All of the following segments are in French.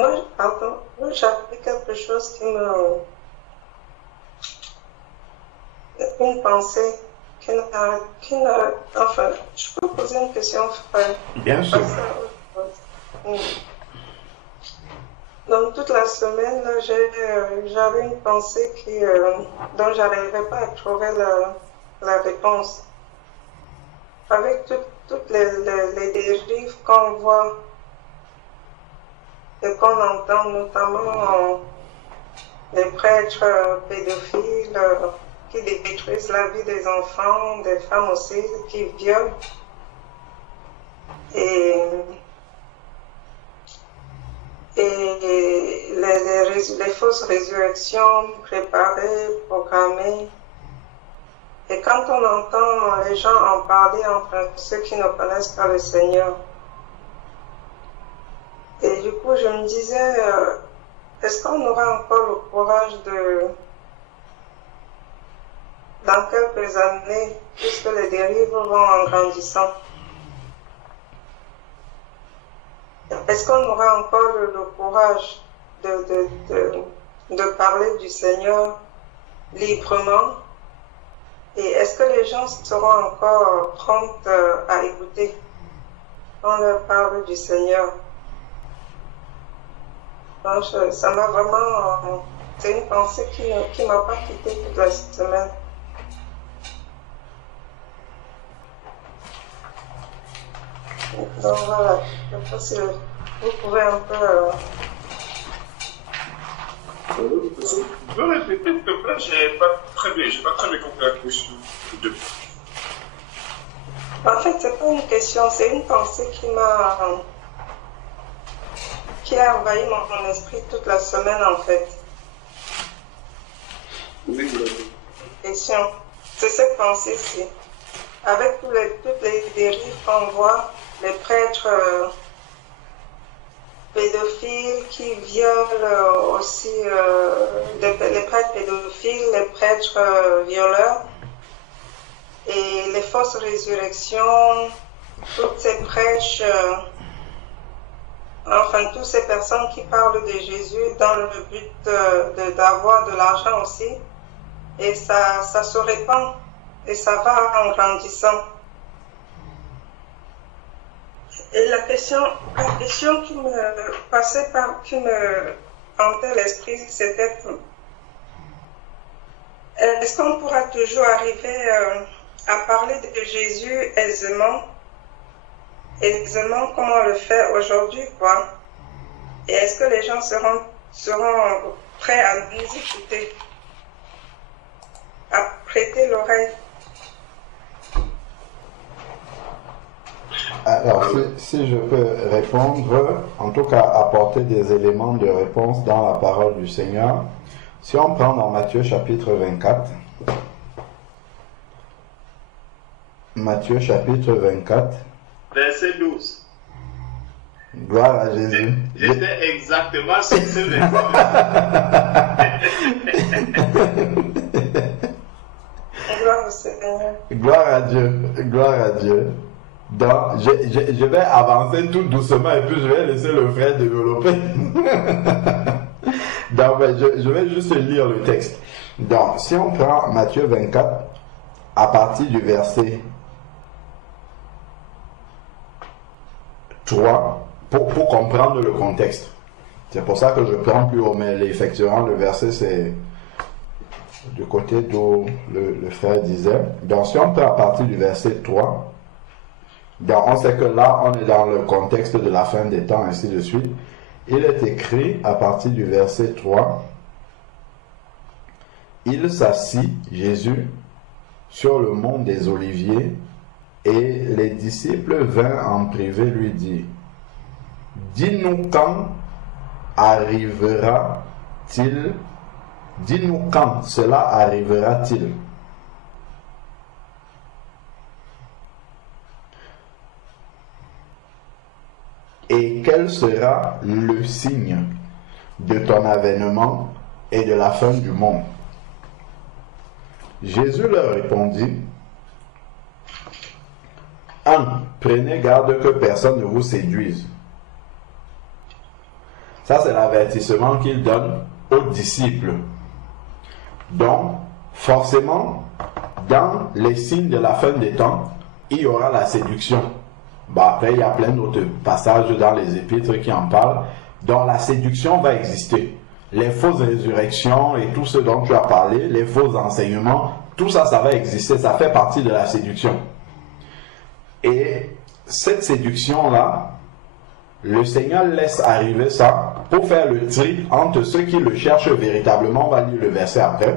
moi j'avais quelque chose une pensée enfin, je peux poser une question, frère? Bien sûr. Donc toute la semaine, j'avais une pensée dont j'arrivais pas à trouver la réponse. Avec toutes les dérives qu'on voit et qu'on entend, notamment les prêtres pédophiles qui détruisent la vie des enfants, des femmes aussi, qui violent. Et les fausses résurrections préparées, programmées. Et quand on entend les gens en parler, enfin ceux qui ne connaissent pas le Seigneur, et du coup je me disais, est-ce qu'on aura encore le courage dans quelques années, puisque les dérives vont en grandissant, est-ce qu'on aura encore le courage de parler du Seigneur librement? Et est-ce que les gens seront encore prompts à écouter quand on leur parle du Seigneur? Donc, ça m'a vraiment... c'est une pensée qui m'a pas quitté toute la semaine. Donc voilà, je ne sais pas si vous pouvez un peu... Vous pouvez répéter, s'il te plaît, j'ai pas très bien compris la question. En fait, c'est pas une question, c'est une pensée qui a envahi mon esprit toute la semaine, en fait. Question. C'est cette pensée-ci. Avec toutes les dérives qu'on voit, les prêtres pédophiles qui violent aussi, les prêtres pédophiles, les prêtres violeurs, et les fausses résurrections, toutes ces prêches, enfin toutes ces personnes qui parlent de Jésus dans le but d'avoir de l'argent aussi, et ça se répand et ça va en grandissant. Et la question qui me passait qui me hantait l'esprit, c'était est-ce qu'on pourra toujours arriver à parler de Jésus aisément comme on le fait aujourd'hui, quoi? Et est-ce que les gens seront prêts à nous écouter, à prêter l'oreille? Alors, si je peux répondre, en tout cas apporter des éléments de réponse dans la parole du Seigneur, si on prend dans Matthieu chapitre 24, Matthieu chapitre 24, verset 12. Gloire à Jésus. J'étais exactement sur ce verset. Gloire au Seigneur. Gloire à Dieu, gloire à Dieu. Donc, je vais avancer tout doucement et puis je vais laisser le frère développer. Donc, je vais juste lire le texte. Donc, si on prend Matthieu 24, à partir du verset 3, pour comprendre le contexte. C'est pour ça que je prends plus haut, mais effectivement, le verset, c'est du côté d'où le frère disait. Donc, si on prend à partir du verset 3, donc on sait que là, on est dans le contexte de la fin des temps, ainsi de suite. Il est écrit à partir du verset 3, il s'assit, Jésus, sur le mont des Oliviers, et les disciples vinrent en privé lui dire, dis-nous quand arrivera-t-il, dis-nous quand cela arrivera-t-il. Et quel sera le signe de ton avènement et de la fin du monde? Jésus leur répondit, 1. Prenez garde que personne ne vous séduise. Ça, c'est l'avertissement qu'il donne aux disciples. Donc, forcément, dans les signes de la fin des temps, il y aura la séduction. Après, il y a plein d'autres passages dans les épîtres qui en parlent. Donc, la séduction va exister. Les fausses résurrections et tout ce dont tu as parlé, les faux enseignements, tout ça, ça va exister. Ça fait partie de la séduction. Et cette séduction-là, le Seigneur laisse arriver ça pour faire le tri entre ceux qui le cherchent véritablement. On va lire le verset après.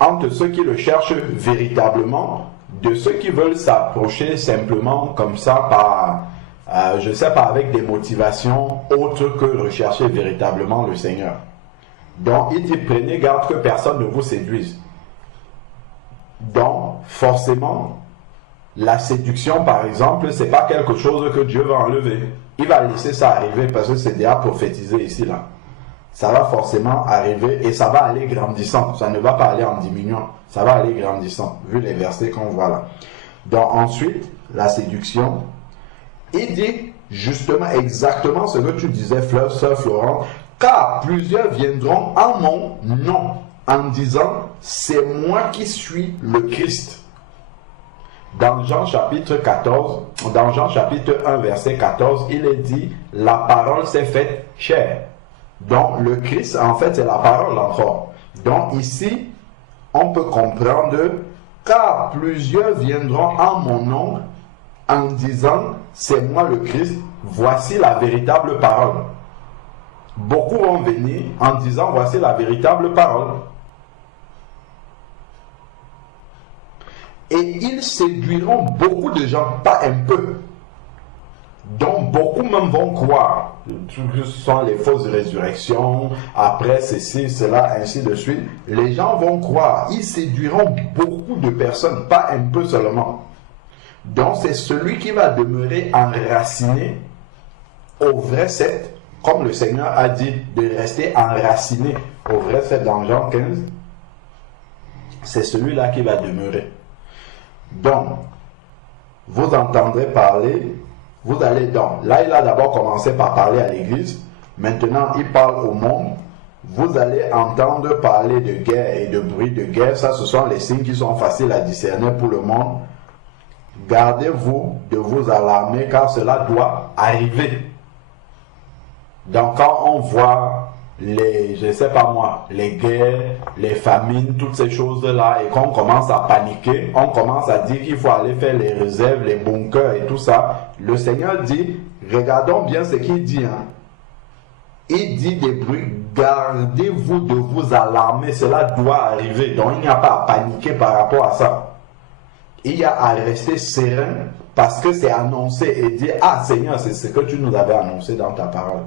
Entre ceux qui le cherchent véritablement, de ceux qui veulent s'approcher simplement comme ça par, je ne sais pas, avec des motivations autres que rechercher véritablement le Seigneur. Donc, il dit, prenez garde que personne ne vous séduise. Donc, forcément, la séduction, par exemple, c'est pas quelque chose que Dieu va enlever. Il va laisser ça arriver parce que c'est déjà prophétisé ici, là. Ça va forcément arriver et ça va aller grandissant. Ça ne va pas aller en diminuant. Ça va aller grandissant, vu les versets qu'on voit là. Donc ensuite, la séduction. Il dit justement exactement ce que tu disais, Sœur Florent, car plusieurs viendront en mon nom en disant, c'est moi qui suis le Christ. Dans Jean chapitre 14, dans Jean chapitre 1 verset 14, il est dit, la parole s'est faite chair. Donc le Christ, en fait, c'est la parole encore. Donc ici, on peut comprendre, car plusieurs viendront en mon nom en disant, c'est moi le Christ, voici la véritable parole. Beaucoup vont venir en disant, voici la véritable parole. Et ils séduiront beaucoup de gens, pas un peu. Donc beaucoup même vont croire. Ce sont les fausses résurrections, après ceci, cela, ainsi de suite. Les gens vont croire. Ils séduiront beaucoup de personnes, pas un peu seulement. Donc c'est celui qui va demeurer enraciné au vrai cep, comme le Seigneur a dit de rester enraciné au vrai cep dans Jean 15. C'est celui-là qui va demeurer. Donc, vous entendrez parler, vous allez donc, là il a d'abord commencé par parler à l'église, maintenant il parle au monde, vous allez entendre parler de guerre et de bruit de guerre, ça ce sont les signes qui sont faciles à discerner pour le monde. Gardez-vous de vous alarmer car cela doit arriver. Donc quand on voit les, je ne sais pas moi, les guerres, les famines, toutes ces choses-là, et qu'on commence à paniquer, on commence à dire qu'il faut aller faire les réserves, les bunkers et tout ça, le Seigneur dit, regardons bien ce qu'il dit. Il dit des bruits, gardez-vous de vous alarmer, cela doit arriver. Donc il n'y a pas à paniquer par rapport à ça. Il y a à rester serein parce que c'est annoncé et dire, ah Seigneur, c'est ce que tu nous avais annoncé dans ta parole.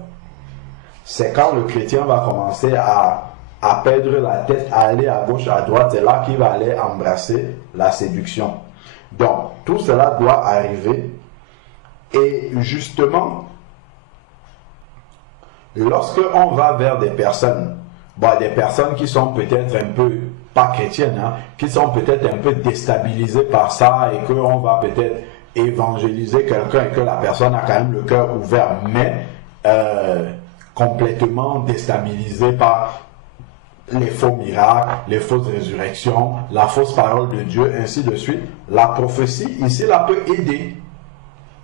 C'est quand le chrétien va commencer à perdre la tête, à aller à gauche, à droite, c'est là qu'il va aller embrasser la séduction. Donc, tout cela doit arriver. Et justement, lorsque on va vers des personnes qui sont peut-être un peu, pas chrétiennes, qui sont peut-être un peu déstabilisées par ça et qu'on va peut-être évangéliser quelqu'un et que la personne a quand même le cœur ouvert, mais complètement déstabilisé par les faux miracles, les fausses résurrections, la fausse parole de Dieu, ainsi de suite. La prophétie, ici, là, peut aider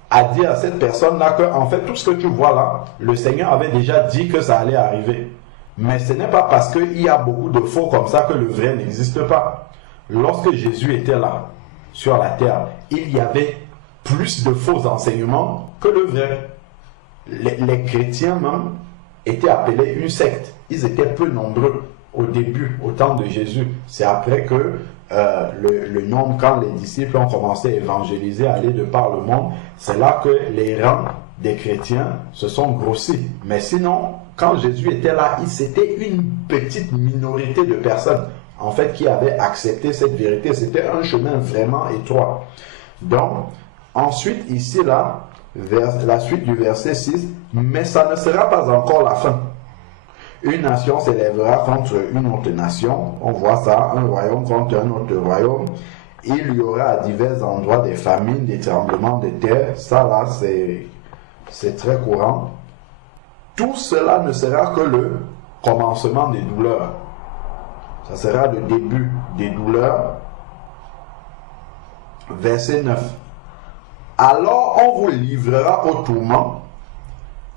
à dire à cette personne-là que, en fait, tout ce que tu vois là, le Seigneur avait déjà dit que ça allait arriver. Mais ce n'est pas parce qu'il y a beaucoup de faux comme ça que le vrai n'existe pas. Lorsque Jésus était là, sur la terre, il y avait plus de faux enseignements que le vrai. Les chrétiens même étaient appelés une secte. Ils étaient peu nombreux au début, au temps de Jésus. C'est après que le nombre, quand les disciples ont commencé à évangéliser, à aller de par le monde, c'est là que les rangs des chrétiens se sont grossis. Mais sinon, quand Jésus était là, c'était une petite minorité de personnes, en fait, qui avaient accepté cette vérité. C'était un chemin vraiment étroit. Donc, ensuite, ici, là, la suite du verset 6, mais ça ne sera pas encore la fin. Une nation s'élèvera contre une autre nation. On voit ça, un royaume contre un autre royaume. Il y aura à divers endroits des famines, des tremblements de terre. Ça là, c'est très courant. tout cela ne sera que le commencement des douleurs. Ça sera le début des douleurs. Verset 9. Alors on vous livrera au tourment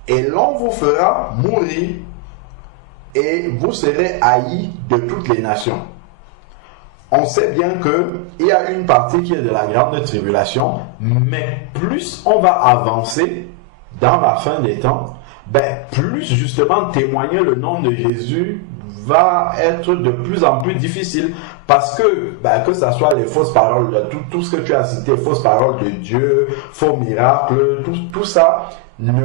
et l'on vous fera mourir et vous serez haïs de toutes les nations. On sait bien qu'il y a une partie qui est de la grande tribulation, mais plus on va avancer dans la fin des temps, plus justement témoigner le nom de Jésus va être de plus en plus difficile, parce que ça soit les fausses paroles, tout ce que tu as cité, fausses paroles de Dieu, faux miracles, tout ça ne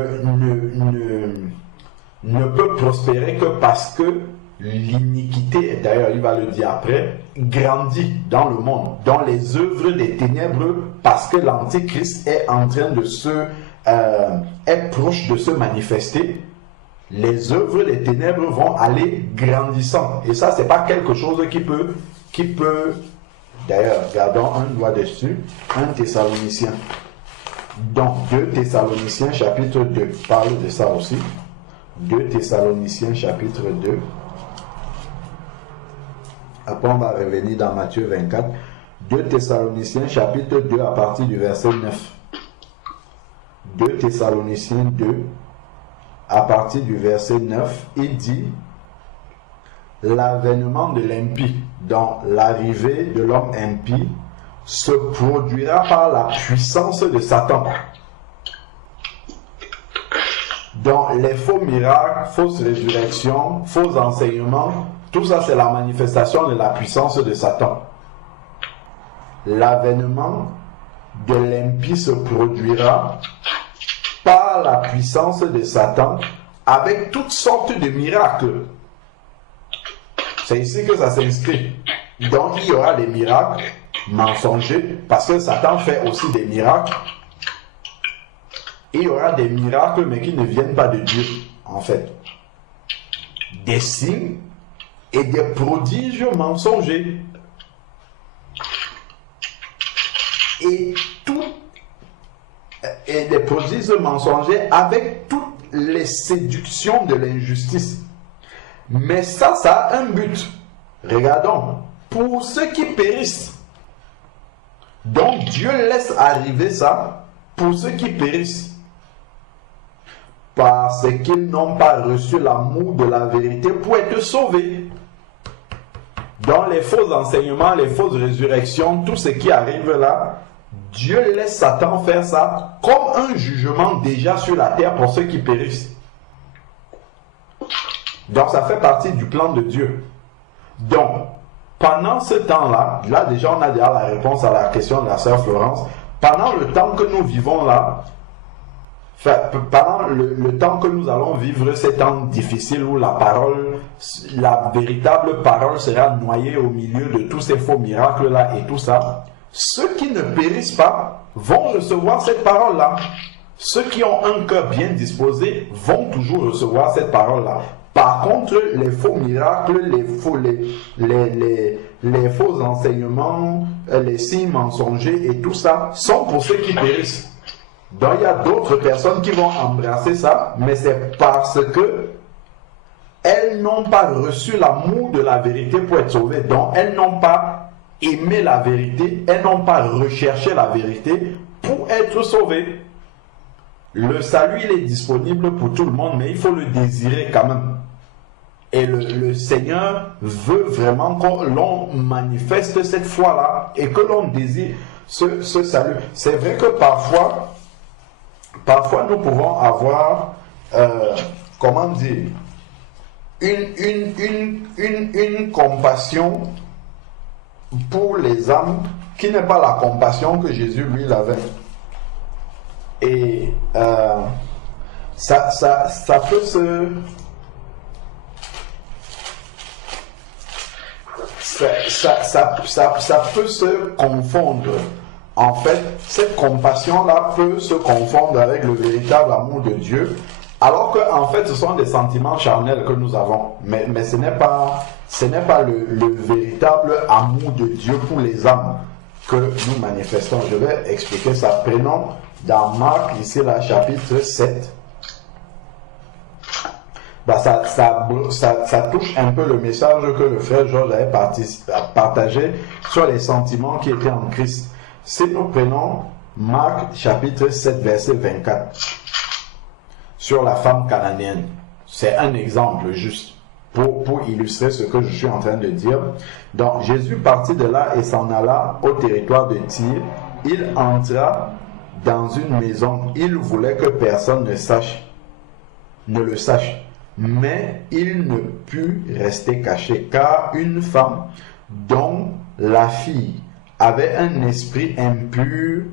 peut prospérer que parce que l'iniquité, d'ailleurs il va le dire après, grandit dans le monde, dans les œuvres des ténèbres, parce que l'Antichrist est en train de est proche de se manifester. Les œuvres des ténèbres vont aller grandissant. Et ça, c'est pas quelque chose qui peut, d'ailleurs, gardons un doigt dessus, 1 Thessaloniciens. Donc, 2 Thessaloniciens chapitre 2 parle de ça aussi. 2 Thessaloniciens chapitre 2. Après, on va revenir dans Matthieu 24. 2 Thessaloniciens chapitre 2 à partir du verset 9. 2 Thessaloniciens 2 à partir du verset 9, il dit: l'avènement de l'impie, donc l'arrivée de l'homme impie, se produira par la puissance de Satan. Donc les faux miracles, fausses résurrections, faux enseignements, tout ça c'est la manifestation de la puissance de Satan. L'avènement de l'impie se produira par la puissance de Satan, avec toutes sortes de miracles. C'est ici que ça s'inscrit. Donc il y aura des miracles mensongers, parce que Satan fait aussi des miracles. Il y aura des miracles, mais qui ne viennent pas de Dieu, en fait. Des signes et des prodiges mensongers. Et des prodiges mensongers avec toutes les séductions de l'injustice. Mais ça a un but. Regardons. Pour ceux qui périssent. Donc Dieu laisse arriver ça pour ceux qui périssent. Parce qu'ils n'ont pas reçu l'amour de la vérité pour être sauvés. Dans les faux enseignements, les fausses résurrections, tout ce qui arrive là, Dieu laisse Satan faire ça comme un jugement déjà sur la terre pour ceux qui périssent. Donc ça fait partie du plan de Dieu. Donc, pendant ce temps-là, là déjà on a déjà la réponse à la question de la sœur Florence. Pendant le temps que nous vivons là, pendant le temps que nous allons vivre ces temps difficiles où la parole, la véritable parole sera noyée au milieu de tous ces faux miracles là et tout ça, ceux qui ne périssent pas vont recevoir cette parole-là. Ceux qui ont un cœur bien disposé vont toujours recevoir cette parole-là. Par contre, les faux miracles, les faux enseignements, les signes mensongers et tout ça sont pour ceux qui périssent. Donc il y a d'autres personnes qui vont embrasser ça, mais c'est parce que elles n'ont pas reçu l'amour de la vérité pour être sauvées. Donc elles n'ont pas aimé la vérité, elles n'ont pas recherché la vérité pour être sauvées. Le salut, il est disponible pour tout le monde, mais il faut le désirer quand même. Et le Seigneur veut vraiment que l'on manifeste cette foi-là et que l'on désire ce salut. C'est vrai que parfois nous pouvons avoir, comment dire, une compassion pour les âmes qui n'est pas la compassion que Jésus lui avait. Et ça peut ça peut se confondre. En fait, cette compassion-là peut se confondre avec le véritable amour de Dieu, alors que en fait, ce sont des sentiments charnels que nous avons. Mais ce n'est pas le véritable amour de Dieu pour les âmes que nous manifestons. Je vais expliquer ça. Prenons dans Marc, ici, la chapitre 7. bah ça touche un peu le message que le frère Georges avait partagé sur les sentiments qui étaient en Christ. Si nous prenons Marc chapitre 7 verset 24 sur la femme cananéenne, c'est un exemple juste pour illustrer ce que je suis en train de dire. Donc Jésus partit de là et s'en alla au territoire de Tyr. Il entra dans une maison. Il voulait que personne ne le sache. Mais il ne put rester caché, car une femme dont la fille avait un esprit impur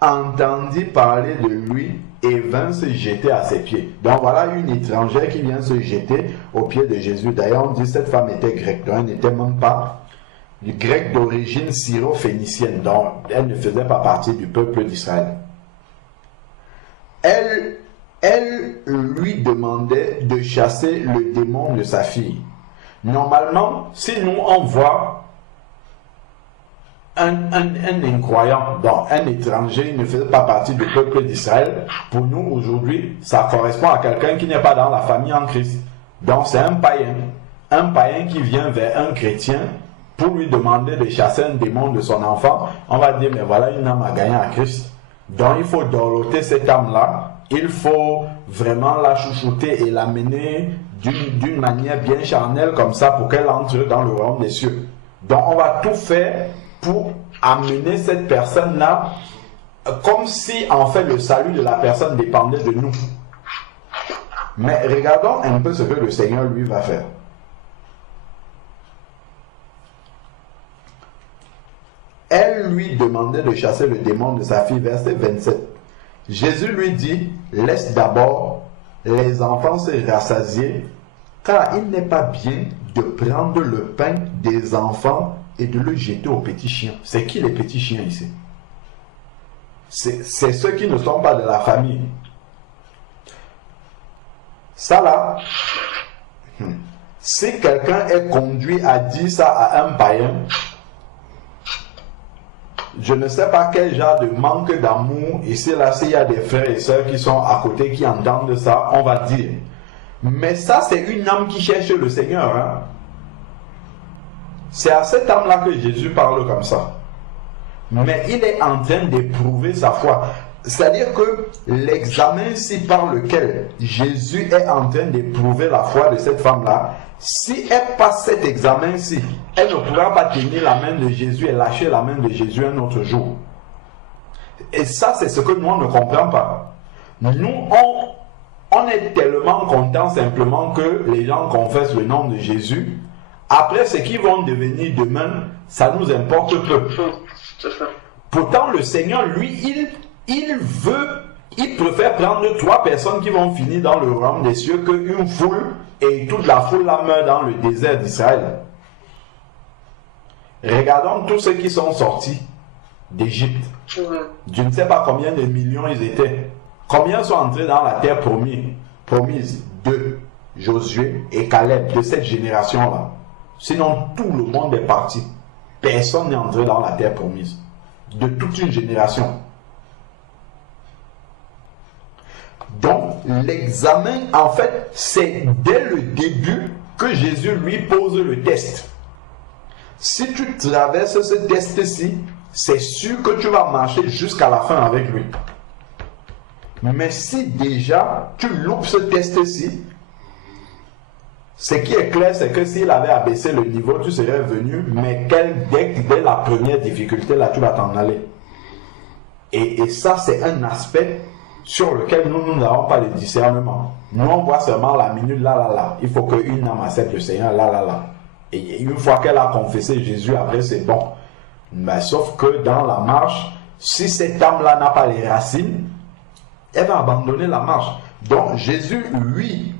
entendit parler de lui et vint se jeter à ses pieds. Donc voilà une étrangère qui vient se jeter aux pieds de Jésus. D'ailleurs, on dit que cette femme était grecque, donc elle n'était même pas grecque d'origine syro-phénicienne, donc elle ne faisait pas partie du peuple d'Israël. Elle lui demandait de chasser le démon de sa fille. Normalement, si nous on voit un incroyant, donc un étranger, il ne faisait pas partie du peuple d'Israël, pour nous aujourd'hui, ça correspond à quelqu'un qui n'est pas dans la famille en Christ. Donc c'est un païen qui vient vers un chrétien pour lui demander de chasser un démon de son enfant. On va dire, mais voilà une âme à gagner à Christ. Donc il faut dorloter cette âme-là. Il faut vraiment la chouchouter et l'amener d'une manière bien charnelle comme ça pour qu'elle entre dans le royaume des cieux. Donc on va tout faire pour amener cette personne-là comme si en fait le salut de la personne dépendait de nous. Mais regardons un peu ce que le Seigneur lui va faire. Elle lui demandait de chasser le démon de sa fille, verset 27. Jésus lui dit, laisse d'abord les enfants se rassasier, car il n'est pas bien de prendre le pain des enfants et de le jeter aux petits chiens. C'est qui les petits chiens ici? C'est ceux qui ne sont pas de la famille. Ça là, si quelqu'un est conduit à dire ça à un païen, je ne sais pas quel genre de manque d'amour, ici là, s'il y a des frères et sœurs qui sont à côté, qui entendent ça, on va dire. Mais ça, c'est une âme qui cherche le Seigneur. Hein? C'est à cette âme-là que Jésus parle comme ça. Mais il est en train d'éprouver sa foi. C'est-à-dire que l'examen-ci par lequel Jésus est en train d'éprouver la foi de cette femme-là, si elle passe cet examen-ci, elle ne pourra pas tenir la main de Jésus et lâcher la main de Jésus un autre jour. Et ça, c'est ce que nous, on ne comprend pas. Nous, on est tellement contents simplement que les gens confessent le nom de Jésus. Après, ce qu'ils vont devenir demain, ça nous importe peu. Pourtant, le Seigneur, lui, il préfère prendre 3 personnes qui vont finir dans le royaume des cieux qu'une foule, et toute la foule la meurt dans le désert d'Israël. Regardons tous ceux qui sont sortis d'Égypte. Je ne sais pas combien de millions ils étaient. Combien sont entrés dans la terre promise de Josué et Caleb, de cette génération-là. Sinon, tout le monde est parti. Personne n'est entré dans la terre promise. De toute une génération. Donc, l'examen, en fait, c'est dès le début que Jésus lui pose le test. Si tu traverses ce test-ci, c'est sûr que tu vas marcher jusqu'à la fin avec lui. Mais si déjà tu loupes ce test-ci, ce qui est clair, c'est que s'il avait abaissé le niveau, tu serais venu, mais dès la première difficulté, là, tu vas t'en aller. Et ça, c'est un aspect sur lequel nous n'avons pas de discernement. Nous, on voit seulement la minute là. Il faut qu'une âme accepte le Seigneur là. Et une fois qu'elle a confessé Jésus, après c'est bon. Mais sauf que dans la marche, si cette âme-là n'a pas les racines, elle va abandonner la marche. Donc Jésus, oui,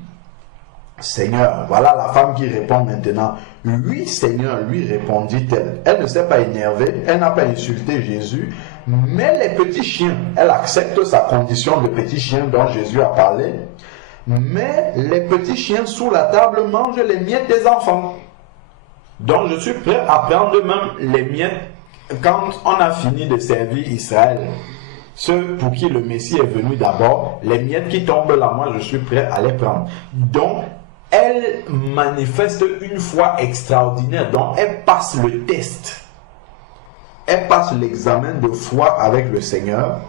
Seigneur, voilà la femme qui répond maintenant. Oui, Seigneur, lui répondit-elle. Elle ne s'est pas énervée, elle n'a pas insulté Jésus. Mais les petits chiens, elle accepte sa condition de petit chien dont Jésus a parlé. Mais les petits chiens sous la table mangent les miettes des enfants. Donc je suis prêt à prendre même les miettes quand on a fini de servir Israël. ceux pour qui le Messie est venu d'abord, les miettes qui tombent là, moi je suis prêt à les prendre. Donc, elle manifeste une foi extraordinaire. Donc, elle passe le test. Elle passe l'examen de foi avec le Seigneur.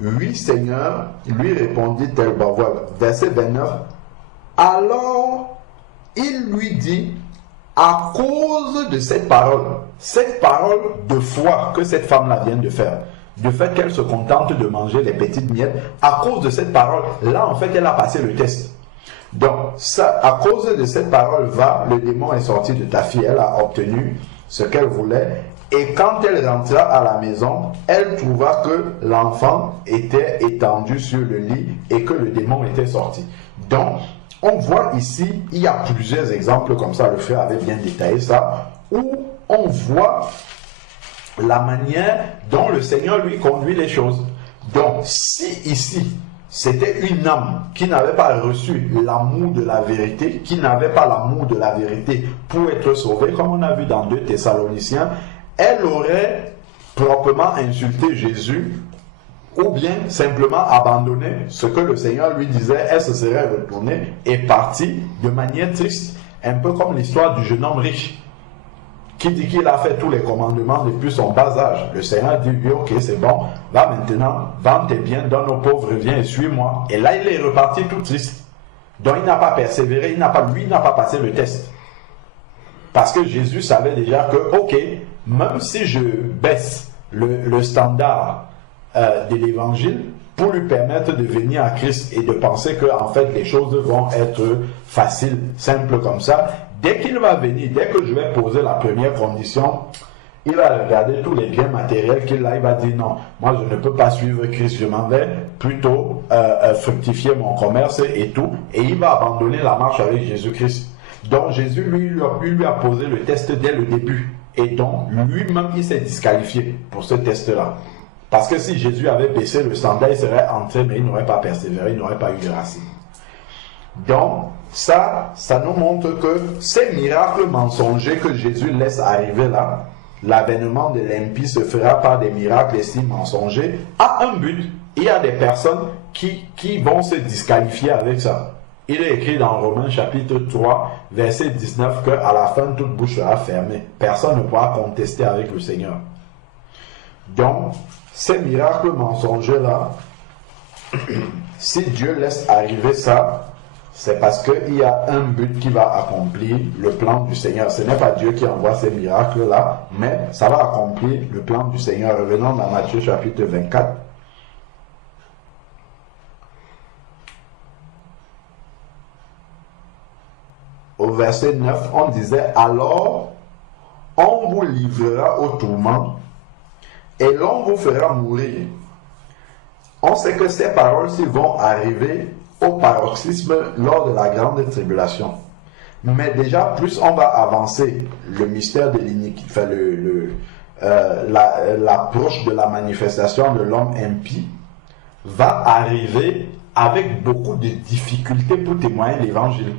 Oui, Seigneur, lui répondit-elle. Bon, voilà, verset 29. Alors, il lui dit, à cause de cette parole de foi que cette femme-là vient de faire, du fait qu'elle se contente de manger les petites miettes, à cause de cette parole, là en fait elle a passé le test. Donc ça, à cause de cette parole, le démon est sorti de ta fille, elle a obtenu ce qu'elle voulait, et quand elle rentra à la maison, elle trouva que l'enfant était étendu sur le lit et que le démon était sorti. Donc on voit ici, il y a plusieurs exemples comme ça, le frère avait bien détaillé ça, où on voit la manière dont le Seigneur lui conduit les choses. Donc, si ici, c'était une âme qui n'avait pas reçu l'amour de la vérité, qui n'avait pas l'amour de la vérité pour être sauvée, comme on a vu dans 2 Thessaloniciens, elle aurait proprement insulté Jésus, ou bien simplement abandonné ce que le Seigneur lui disait, elle se serait retournée et partie de manière triste, un peu comme l'histoire du jeune homme riche, qui dit qu'il a fait tous les commandements depuis son bas âge. Le Seigneur dit, oui, ok, c'est bon, va maintenant, vends tes biens, donne aux pauvres, viens et suis-moi. Et là, il est reparti tout triste. Donc, il n'a pas persévéré, il n'a pas passé le test. Parce que Jésus savait déjà que, ok, même si je baisse le standard de l'évangile, pour lui permettre de venir à Christ et de penser que, en fait, les choses vont être faciles, simples comme ça, dès qu'il va venir, dès que je vais poser la première condition, il va regarder tous les biens matériels qu'il a, il va dire non, moi je ne peux pas suivre Christ, je m'en vais plutôt fructifier mon commerce et tout, et il va abandonner la marche avec Jésus-Christ. Donc Jésus lui a posé le test dès le début, et donc lui-même il s'est disqualifié pour ce test-là. Parce que si Jésus avait baissé le standard, il serait entré, mais il n'aurait pas persévéré, il n'aurait pas eu de racine. Donc, ça nous montre que ces miracles mensongers que Jésus laisse arriver là, l'avènement de l'impie se fera par des miracles ici mensongers, a un but. Il y a des personnes qui vont se disqualifier avec ça. Il est écrit dans Romains chapitre 3, verset 19, qu'à la fin, toute bouche sera fermée. Personne ne pourra contester avec le Seigneur. Donc, ces miracles mensongers là, si Dieu laisse arriver ça, c'est parce qu'il y a un but qui va accomplir le plan du Seigneur. Ce n'est pas Dieu qui envoie ces miracles-là, mais ça va accomplir le plan du Seigneur. Revenons dans Matthieu chapitre 24. Au verset 9, on disait « Alors, on vous livrera au tourment et l'on vous fera mourir. » On sait que ces paroles-ci vont arriver au paroxysme lors de la grande tribulation. Mais déjà, plus on va avancer le mystère de l'iniquité, l'approche de la manifestation de l'homme impie va arriver avec beaucoup de difficultés pour témoigner l'évangile.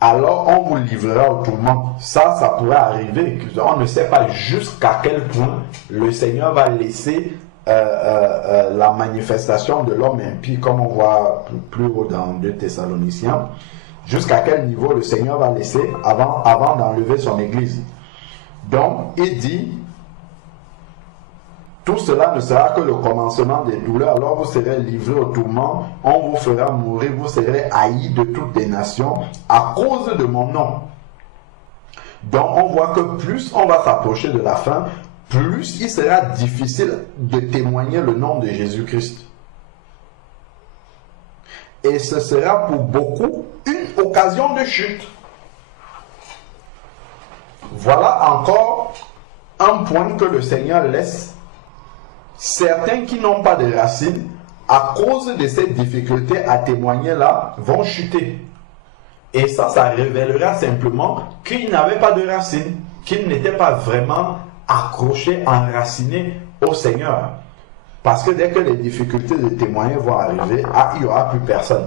Alors on vous livrera au tourment. Ça pourrait arriver. On ne sait pas jusqu'à quel point le Seigneur va laisser la manifestation de l'homme impie, comme on voit plus haut dans 2 Thessaloniciens, jusqu'à quel niveau le Seigneur va laisser avant d'enlever son église. Donc, il dit, tout cela ne sera que le commencement des douleurs, alors vous serez livrés au tourment, on vous fera mourir, vous serez haïs de toutes les nations à cause de mon nom. Donc, on voit que plus on va s'approcher de la fin, plus il sera difficile de témoigner le nom de Jésus-Christ. Et ce sera pour beaucoup une occasion de chute. Voilà encore un point que le Seigneur laisse. Certains qui n'ont pas de racines, à cause de cette difficulté à témoigner là, vont chuter. Et ça révélera simplement qu'ils n'avaient pas de racines, qu'ils n'étaient pas vraiment accrochés, enracinés au Seigneur. Parce que dès que les difficultés de témoigner vont arriver, il n'y aura plus personne.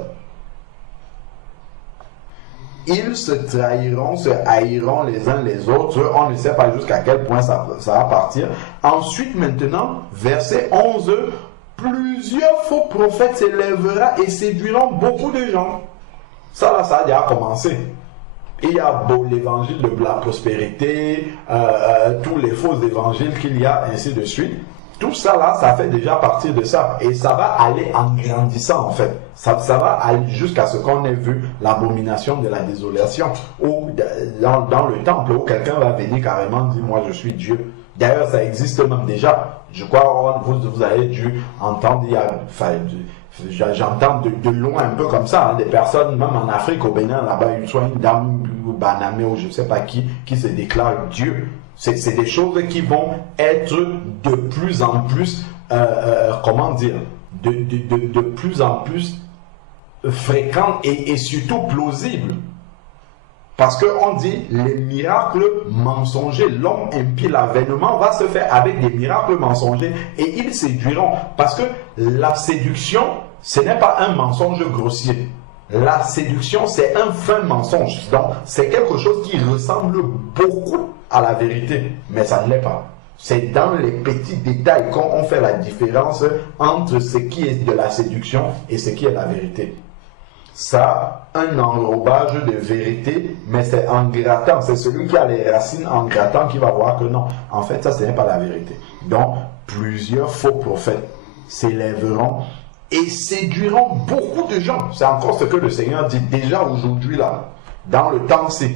ils se trahiront, se haïront les uns les autres. On ne sait pas jusqu'à quel point ça va partir. Ensuite, maintenant, verset 11, plusieurs faux prophètes s'élèveront et séduiront beaucoup de gens. Ça là, ça a déjà commencé. Il y a l'évangile de la prospérité, tous les faux évangiles qu'il y a, ainsi de suite. Tout ça là, ça fait déjà partie de ça. Et ça va aller en grandissant en fait. Ça va aller jusqu'à ce qu'on ait vu l'abomination de la désolation. Ou dans le temple, où quelqu'un va venir carrément dire, moi je suis Dieu. D'ailleurs, ça existe même déjà. Je crois que vous avez dû entendre, j'entends de loin un peu comme ça, hein, des personnes, même en Afrique, au Bénin, là-bas, soit une dame ou Banamé ou je ne sais pas qui se déclare Dieu. C'est des choses qui vont être de plus en plus, comment dire, de plus en plus fréquentes et surtout plausibles. Parce qu'on dit les miracles mensongers, l'homme impie, l'avènement va se faire avec des miracles mensongers et ils séduiront. Parce que la séduction, ce n'est pas un mensonge grossier. La séduction, c'est un fin mensonge. Donc, c'est quelque chose qui ressemble beaucoup à la vérité, mais ça ne l'est pas. C'est dans les petits détails qu'on fait la différence entre ce qui est de la séduction et ce qui est la vérité. Ça, un enrobage de vérité, mais c'est en grattant. C'est celui qui a les racines en grattant qui va voir que non, en fait, ça, ce n'est pas la vérité. Donc, plusieurs faux prophètes s'élèveront et séduiront beaucoup de gens. C'est encore ce que le Seigneur dit déjà aujourd'hui là, dans le temps-ci.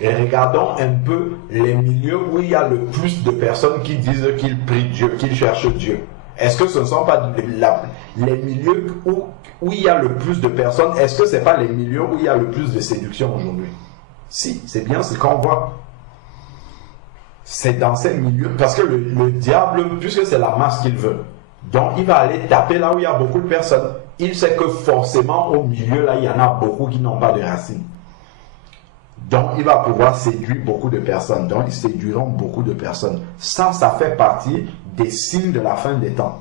Et regardons un peu les milieux où il y a le plus de personnes qui disent qu'ils prient Dieu, qu'ils cherchent Dieu. Est-ce que ce ne sont pas les milieux où il y a le plus de personnes? Est-ce que ce n'est pas les milieux où il y a le plus de séduction aujourd'hui? Si, c'est bien ce qu'on voit. C'est dans ces milieux, parce que le diable, puisque c'est la masse qu'il veut, donc il va aller taper là où il y a beaucoup de personnes. Il sait que forcément au milieu là, il y en a beaucoup qui n'ont pas de racines. Donc, il va pouvoir séduire beaucoup de personnes. Donc, ils séduiront beaucoup de personnes. Ça fait partie des signes de la fin des temps.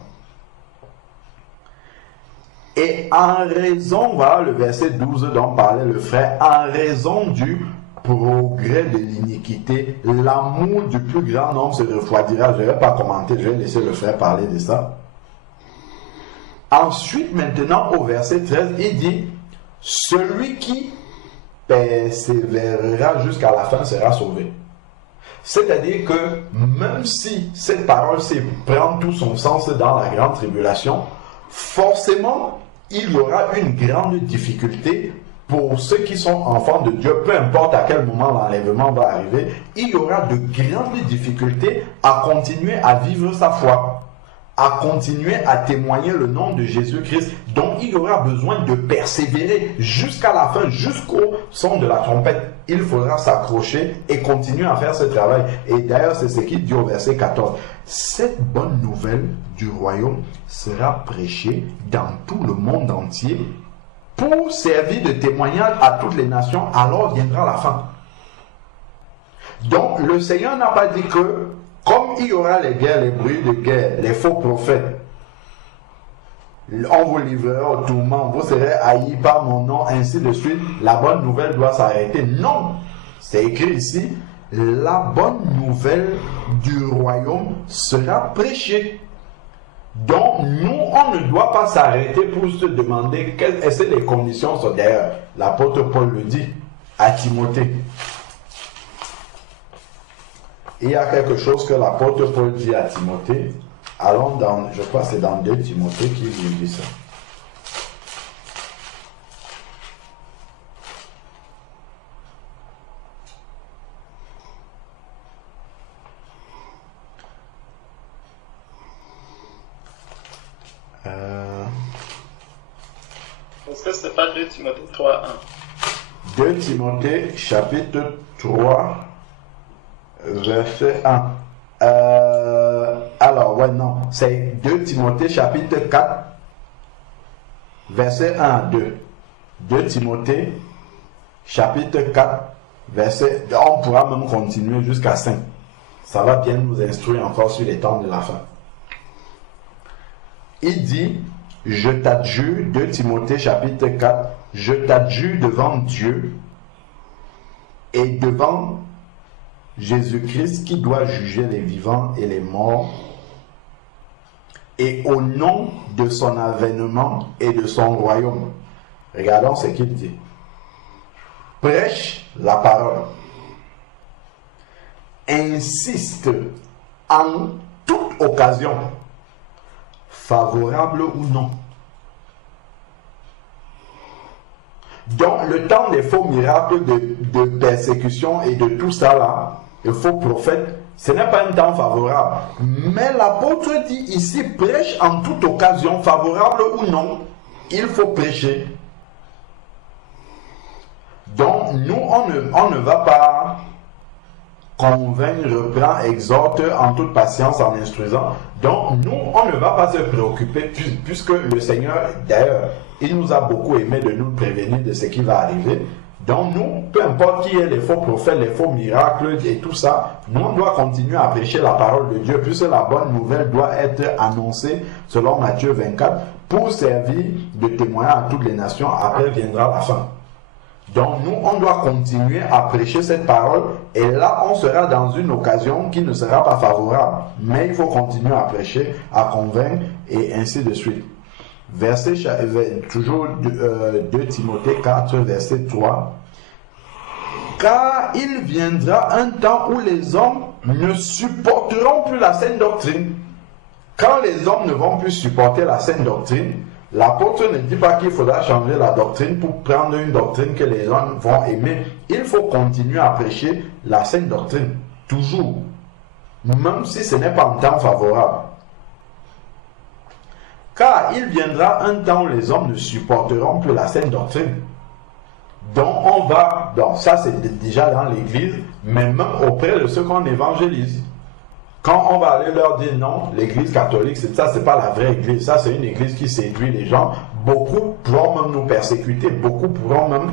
Et en raison, voilà le verset 12 dont parlait le frère, en raison du progrès de l'iniquité, l'amour du plus grand nombre se refroidira. Je ne vais pas commenter, je vais laisser le frère parler de ça. Ensuite, maintenant, au verset 13, il dit, celui qui persévérera jusqu'à la fin sera sauvé. C'est-à-dire que même si cette parole-ci prend tout son sens dans la grande tribulation, forcément, il y aura une grande difficulté pour ceux qui sont enfants de Dieu, peu importe à quel moment l'enlèvement va arriver, il y aura de grandes difficultés à continuer à vivre sa foi, à continuer à témoigner le nom de Jésus-Christ. Donc il y aura besoin de persévérer jusqu'à la fin, jusqu'au son de la trompette. Il faudra s'accrocher et continuer à faire ce travail. Et d'ailleurs, c'est ce qu'il dit au verset 14. Cette bonne nouvelle du royaume sera prêchée dans tout le monde entier pour servir de témoignage à toutes les nations. Alors viendra la fin. Donc le Seigneur n'a pas dit que comme il y aura les guerres, les bruits de guerre, les faux prophètes, on vous livrera au tourment, vous serez haïs par mon nom, ainsi de suite, la bonne nouvelle doit s'arrêter. Non, c'est écrit ici, la bonne nouvelle du royaume sera prêchée. Donc, nous, on ne doit pas s'arrêter pour se demander quelles sont les conditions. D'ailleurs, l'apôtre Paul le dit à Timothée. Il y a quelque chose que l'apôtre Paul dit à Timothée. Allons dans, je crois que c'est dans 2 Timothée qu'il lui dit ça. Est-ce que c'est pas 2 Timothée 3, 1? 2 Timothée chapitre 3 verset 1. Alors, ouais, non, c'est 2 Timothée chapitre 4 verset 1 à 2. 2 Timothée chapitre 4 verset, on pourra même continuer jusqu'à 5. Ça va bien nous instruire encore sur les temps de la fin. Il dit, je t'adjure, 2 Timothée chapitre 4, je t'adjure devant Dieu et devant Jésus-Christ qui doit juger les vivants et les morts, et au nom de son avènement et de son royaume. Regardons ce qu'il dit. Prêche la parole. Insiste en toute occasion, favorable ou non. Donc, le temps des faux miracles, de persécution et de tout ça là, les faux prophètes, ce n'est pas un temps favorable. Mais l'apôtre dit ici, prêche en toute occasion, favorable ou non, il faut prêcher. Donc, nous, on ne va pas convaincre, reprend, exhorte en toute patience en instruisant. Donc, nous, on ne va pas se préoccuper, puisque le Seigneur, d'ailleurs, il nous a beaucoup aimé de nous prévenir de ce qui va arriver. Donc nous, peu importe qui est les faux prophètes, les faux miracles et tout ça, nous on doit continuer à prêcher la parole de Dieu, puisque la bonne nouvelle doit être annoncée selon Matthieu 24 pour servir de témoin à toutes les nations. Après viendra la fin. Donc nous, on doit continuer à prêcher cette parole et là, on sera dans une occasion qui ne sera pas favorable. Mais il faut continuer à prêcher, à convaincre et ainsi de suite. Verset, toujours 2 Timothée 4, verset 3. Car il viendra un temps où les hommes ne supporteront plus la saine doctrine. Quand les hommes ne vont plus supporter la saine doctrine, l'apôtre ne dit pas qu'il faudra changer la doctrine pour prendre une doctrine que les gens vont aimer. Il faut continuer à prêcher la saine doctrine, toujours, même si ce n'est pas un temps favorable. Car il viendra un temps où les hommes ne supporteront plus la saine doctrine. Donc on va, donc ça c'est déjà dans l'église, mais même auprès de ceux qu'on évangélise. Quand on va aller leur dire non, l'église catholique, ça c'est pas la vraie église, ça c'est une église qui séduit les gens. Beaucoup pourront même nous persécuter, beaucoup pourront même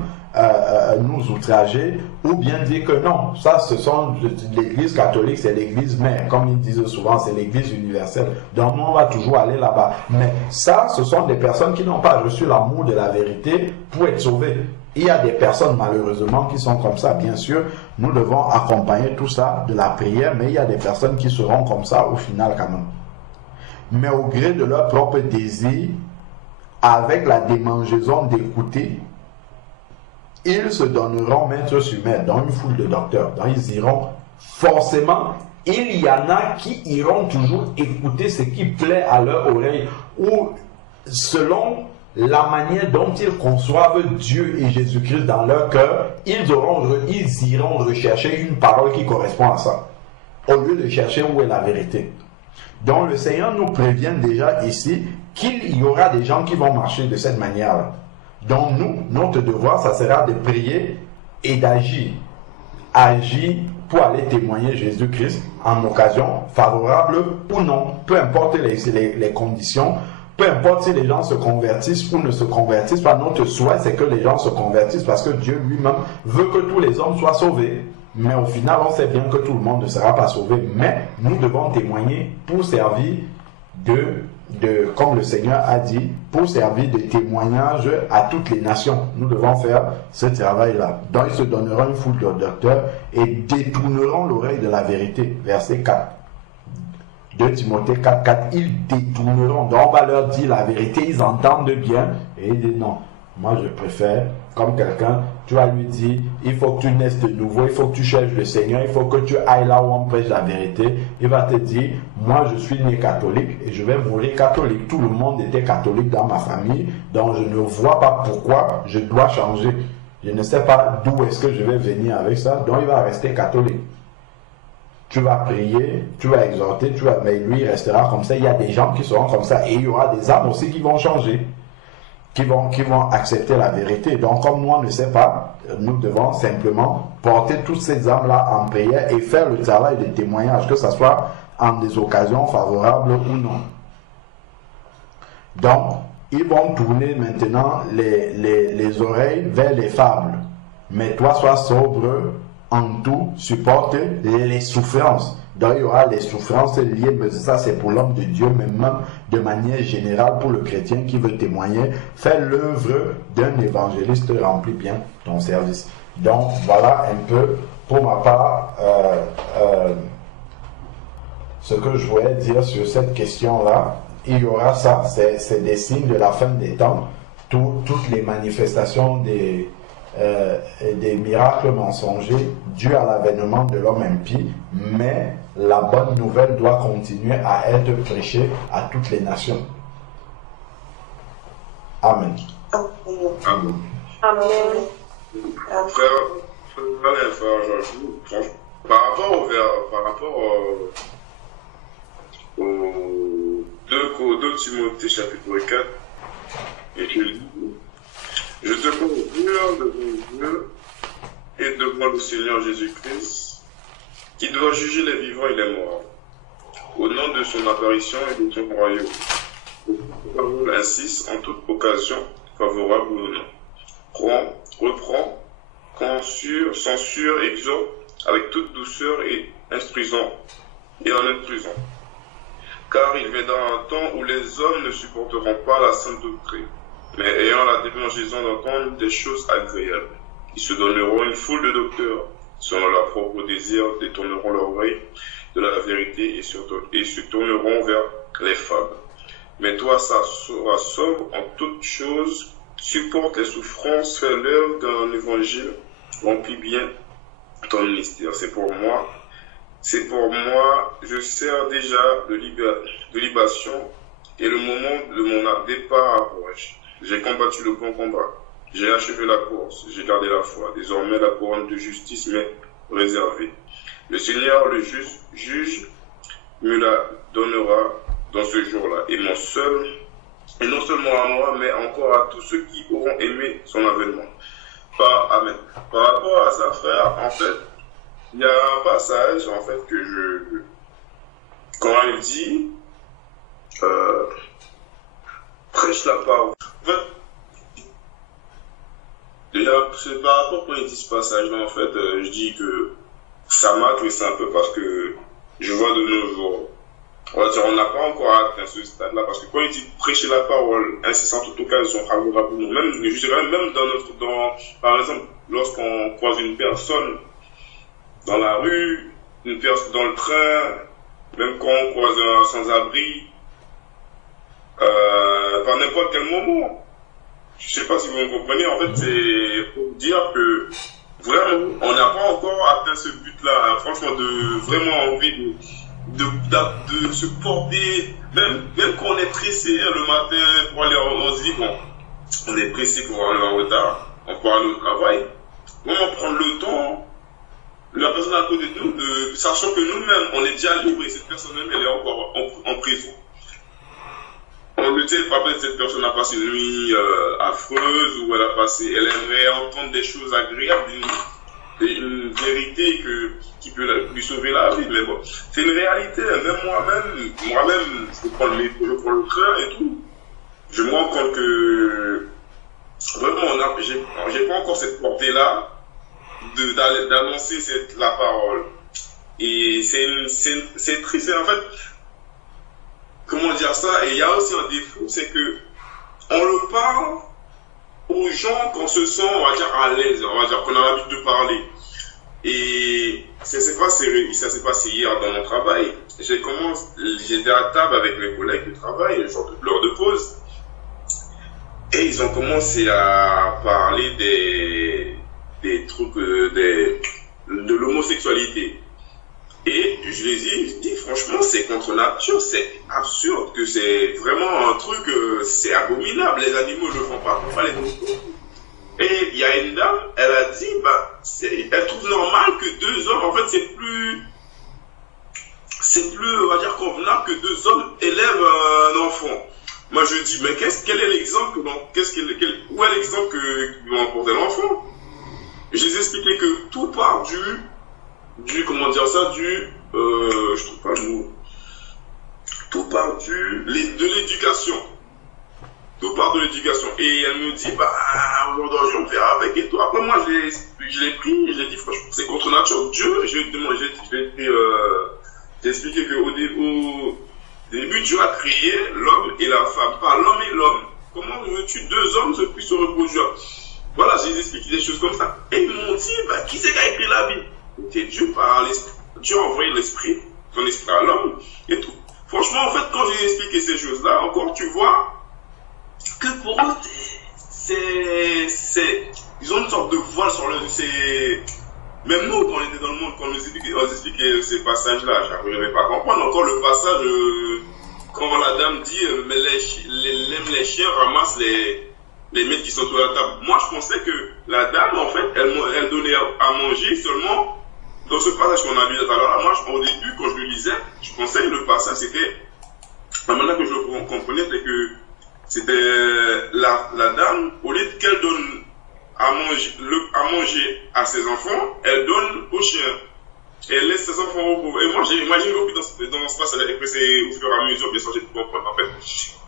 nous outrager, ou bien dire que non, ça ce sont l'église catholique, c'est l'église mère, comme ils disent souvent, c'est l'église universelle. Donc nous on va toujours aller là-bas. Mais ça, ce sont des personnes qui n'ont pas reçu l'amour de la vérité pour être sauvées. Il y a des personnes malheureusement qui sont comme ça, bien sûr, nous devons accompagner tout ça de la prière, mais il y a des personnes qui seront comme ça au final quand même. Mais au gré de leur propre désir, avec la démangeaison d'écouter, ils se donneront maître sur maître dans une foule de docteurs. Donc ils iront forcément, il y en a qui iront toujours écouter ce qui plaît à leur oreille, ou selon la manière dont ils conçoivent Dieu et Jésus-Christ dans leur cœur, ils iront rechercher une parole qui correspond à ça, au lieu de chercher où est la vérité. Donc le Seigneur nous prévient déjà ici qu'il y aura des gens qui vont marcher de cette manière-là. Donc nous, notre devoir, ça sera de prier et d'agir. Agir pour aller témoigner Jésus-Christ en occasion favorable ou non, peu importe les conditions. Peu importe si les gens se convertissent ou ne se convertissent pas, notre souhait c'est que les gens se convertissent parce que Dieu lui-même veut que tous les hommes soient sauvés. Mais au final, on sait bien que tout le monde ne sera pas sauvé. Mais nous devons témoigner pour servir comme le Seigneur a dit, pour servir de témoignage à toutes les nations. Nous devons faire ce travail-là. Donc ils se donneront une foule de docteurs et détourneront l'oreille de la vérité. Verset 4. 2 Timothée 4, 4, ils détourneront. Donc on va leur dire la vérité, ils entendent bien et ils disent non. Moi je préfère, comme quelqu'un, tu vas lui dire, il faut que tu naisses de nouveau, il faut que tu cherches le Seigneur, il faut que tu ailles là où on prêche la vérité. Il va te dire, moi je suis né catholique et je vais mourir catholique. Tout le monde était catholique dans ma famille, donc je ne vois pas pourquoi je dois changer. Je ne sais pas d'où est-ce que je vais venir avec ça, donc il va rester catholique. Tu vas prier, tu vas exhorter, mais lui il restera comme ça. Il y a des gens qui seront comme ça et il y aura des âmes aussi qui vont changer. Qui vont accepter la vérité. Donc comme nous on ne sait pas, nous devons simplement porter toutes ces âmes-là en prière et faire le travail de témoignage, que ce soit en des occasions favorables ou non. Donc, ils vont tourner maintenant les oreilles vers les fables. Mais toi, sois sobre en tout, supporte les souffrances. Donc il y aura les souffrances liées, mais ça c'est pour l'homme de Dieu, mais même de manière générale pour le chrétien qui veut témoigner. Fais l'œuvre d'un évangéliste, remplis bien ton service. Donc voilà un peu pour ma part ce que je voulais dire sur cette question-là. Il y aura ça, c'est des signes de la fin des temps, toutes les manifestations des miracles mensongers dus à l'avènement de l'homme impie, mais la bonne nouvelle doit continuer à être prêchée à toutes les nations. Amen. Amen. Amen. Frère Georges, par rapport au 2 Timothée chapitre 4, et je te conjure devant Dieu et devant le Seigneur Jésus-Christ, qui doit juger les vivants et les morts, au nom de son apparition et de son royaume. Parole insiste en toute occasion favorable ou non. Reprend, censure, exhorte avec toute douceur et en instruisant. Car il viendra un temps où les hommes ne supporteront pas la sainte doctrine, mais ayant la démangeaison d'entendre des choses agréables. Ils se donneront une foule de docteurs, selon leur propre désir, détourneront leur oreille de la vérité et se tourneront vers les fables. Mais toi, sois sobre en toutes choses, supporte les souffrances, fais l'œuvre d'un évangile, remplis bien ton ministère. C'est pour moi, je sers déjà de libation et le moment de mon départ approche. J'ai combattu le bon combat, j'ai achevé la course, j'ai gardé la foi. Désormais, la couronne de justice m'est réservée. Le Seigneur, le juste juge, me la donnera dans ce jour-là, et non seulement à moi, mais encore à tous ceux qui auront aimé son avènement. Amen. Par rapport à ça, frère, en fait, il y a un passage, en fait, quand il dit, prêche la parole. En fait, déjà, c'est par rapport quand il dit ce passage-là, en fait, je dis que ça m'agresse un peu parce que je vois de nos jours, on n'a pas encore atteint ce stade-là, parce que quand il dit prêcher la parole, incessant toute occasion, favorable, même, je dirais même par exemple, lorsqu'on croise une personne dans la rue, une personne dans le train, même quand on croise un sans-abri, par n'importe quel moment. Je sais pas si vous me comprenez, en fait, c'est pour dire que vraiment, on n'a pas encore atteint ce but-là, hein, franchement, de vraiment envie de se porter, même quand on est pressé le matin pour aller, on se dit, bon, on est pressé pour aller en retard, on peut aller au travail, vraiment prendre le temps, la personne à côté de nous, sachant que nous-mêmes, on est déjà libre et cette personne-même, elle est encore en prison. On ne sait pas peut-être cette personne a passé une nuit affreuse ou elle aimerait entendre des choses agréables, une vérité qui peut lui sauver la vie, mais bon, c'est une réalité. Même moi-même, je prends le train et tout. Je me rends compte que vraiment, j'ai pas encore cette portée-là d'annoncer la parole. Et c'est triste, en fait. Comment dire ça? Et il y a aussi un défaut, c'est que on le parle aux gens qu'on se sent, on va dire, à l'aise, on va dire qu'on a l'habitude de parler. Et ça s'est passé hier dans mon travail. J'étais à table avec mes collègues de travail, l'heure de pause, et ils ont commencé à parler des trucs, de l'homosexualité. Et je les ai dit, franchement, c'est contre nature, c'est absurde, que c'est vraiment un truc, c'est abominable, les animaux ne le font pas, pourquoi les autres? Et il y a une dame, elle a dit, elle trouve normal que 2 hommes, en fait, c'est plus, on va dire, convenable que 2 hommes élèvent un enfant. Moi, je dis, mais quel est l'exemple, où est l'exemple qu'ils vont apporter l'enfant? Je les ai expliqué que tout part comment dire ça, je trouve pas le mot, tout part de l'éducation. Tout part de l'éducation. Et elle me dit, aujourd'hui on verra avec et tout. Après moi, je l'ai pris, je l'ai dit, franchement, c'est contre nature. Dieu, j'ai expliqué qu'au début, Dieu a créé l'homme et la femme, pas l'homme et l'homme. Comment veux-tu 2 hommes puissent se reproduire? Voilà, j'ai expliqué des choses comme ça. Et ils m'ont dit, Dieu a envoyé ton esprit à l'homme et tout. Franchement, en fait, quand j'ai expliqué ces choses-là, encore, tu vois que pour eux, ils ont une sorte de voile sur le... Même nous, quand on était dans le monde, quand on nous expliquait ces passages-là, je n'arrivais pas à comprendre. Encore le passage, quand la dame dit mais les chiens ramassent les miettes qui sont sur la table. Moi, je pensais que la dame, en fait, elle donnait à manger seulement dans ce passage qu'on a lu tout à l'heure. Moi, au début, quand je le lisais, je pensais que le passage, c'était... Maintenant que je le comprenais, c'est que c'était la dame, au lieu qu'elle donne à manger à ses enfants, elle donne aux chiens. Et elle laisse ses enfants au repos. Et moi, j'ai compris dans ce passage, et que c'est au fur et à mesure, bien sûr, j'ai tout compris, en fait.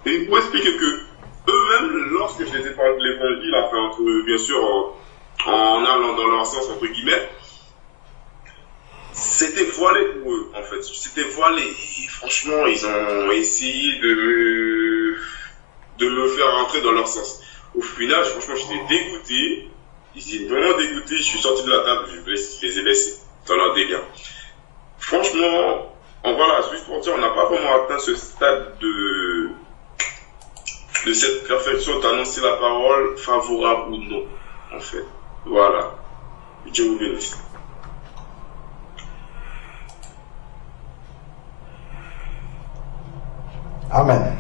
Et pour expliquer que eux-mêmes, lorsque je les ai parlé de l'évangile, enfin, bien sûr, en allant dans leur sens, entre guillemets, c'était voilé pour eux, en fait. C'était voilé. Et franchement, ils ont essayé de me faire rentrer dans leur sens. Au final, franchement, j'étais dégoûté. J'étais vraiment dégoûté. Je suis sorti de la table, je les ai laissés dans leur délire. Franchement, voilà, juste pour dire, on n'a pas vraiment atteint ce stade de cette perfection d'annoncer la parole, favorable ou non, en fait. Voilà. Dieu vous bénisse. Amen.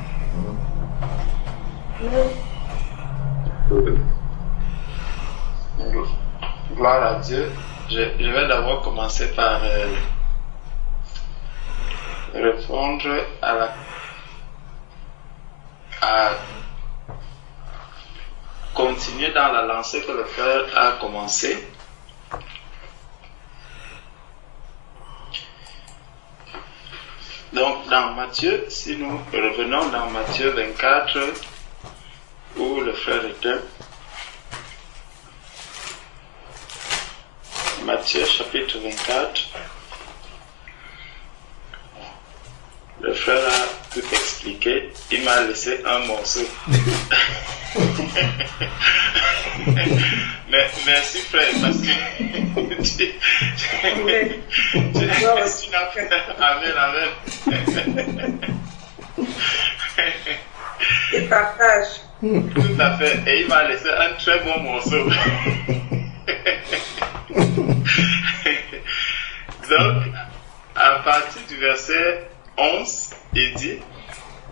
Gloire à Dieu. Je vais d'abord commencer par répondre à continuer dans la lancée que le frère a commencé. Donc dans Matthieu, si nous revenons dans Matthieu 24, où le frère était, Matthieu chapitre 24, le frère a tout expliqué, il m'a laissé un morceau. Mais merci frère, parce que tu n'as fait. Amen, amen. Et partage. Tout à fait, et il m'a laissé un très bon morceau. Donc, à partir du verset 11, il dit: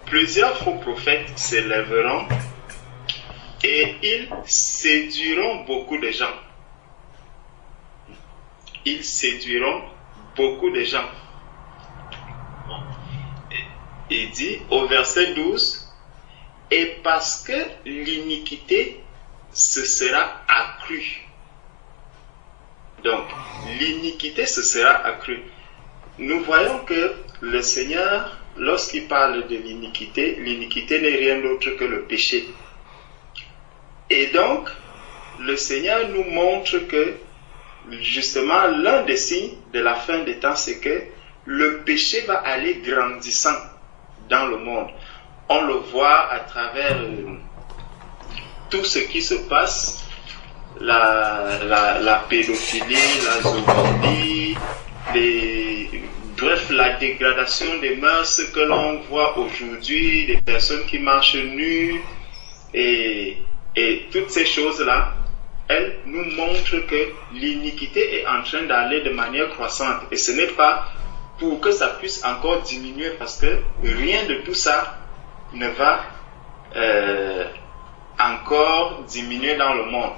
plusieurs faux prophètes s'élèveront et ils séduiront beaucoup de gens. Ils séduiront beaucoup de gens. Il dit au verset 12: et parce que l'iniquité se sera accrue. Donc, l'iniquité se sera accrue. Nous voyons que le Seigneur, lorsqu'il parle de l'iniquité, l'iniquité n'est rien d'autre que le péché. Et donc, le Seigneur nous montre que, justement, l'un des signes de la fin des temps, c'est que le péché va aller grandissant dans le monde. On le voit à travers tout ce qui se passe, la pédophilie, la zoophilie, bref, la dégradation des mœurs que l'on voit aujourd'hui, des personnes qui marchent nues, et toutes ces choses-là, elles nous montrent que l'iniquité est en train d'aller de manière croissante. Et ce n'est pas pour que ça puisse encore diminuer, parce que rien de tout ça ne va encore diminuer dans le monde.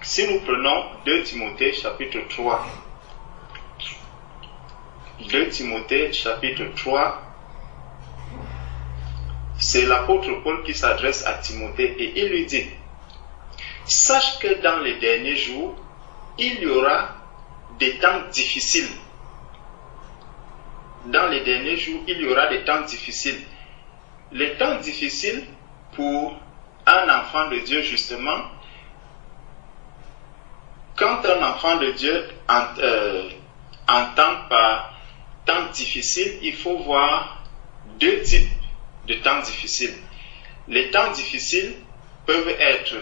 Si nous prenons 2 Timothée chapitre 3, 2 Timothée chapitre 3, c'est l'apôtre Paul qui s'adresse à Timothée et il lui dit: sache que dans les derniers jours, il y aura des temps difficiles. Dans les derniers jours, il y aura des temps difficiles. Les temps difficiles pour un enfant de Dieu, justement, quand un enfant de Dieu entend par temps difficile, il faut voir 2 types de temps difficiles. Les temps difficiles peuvent être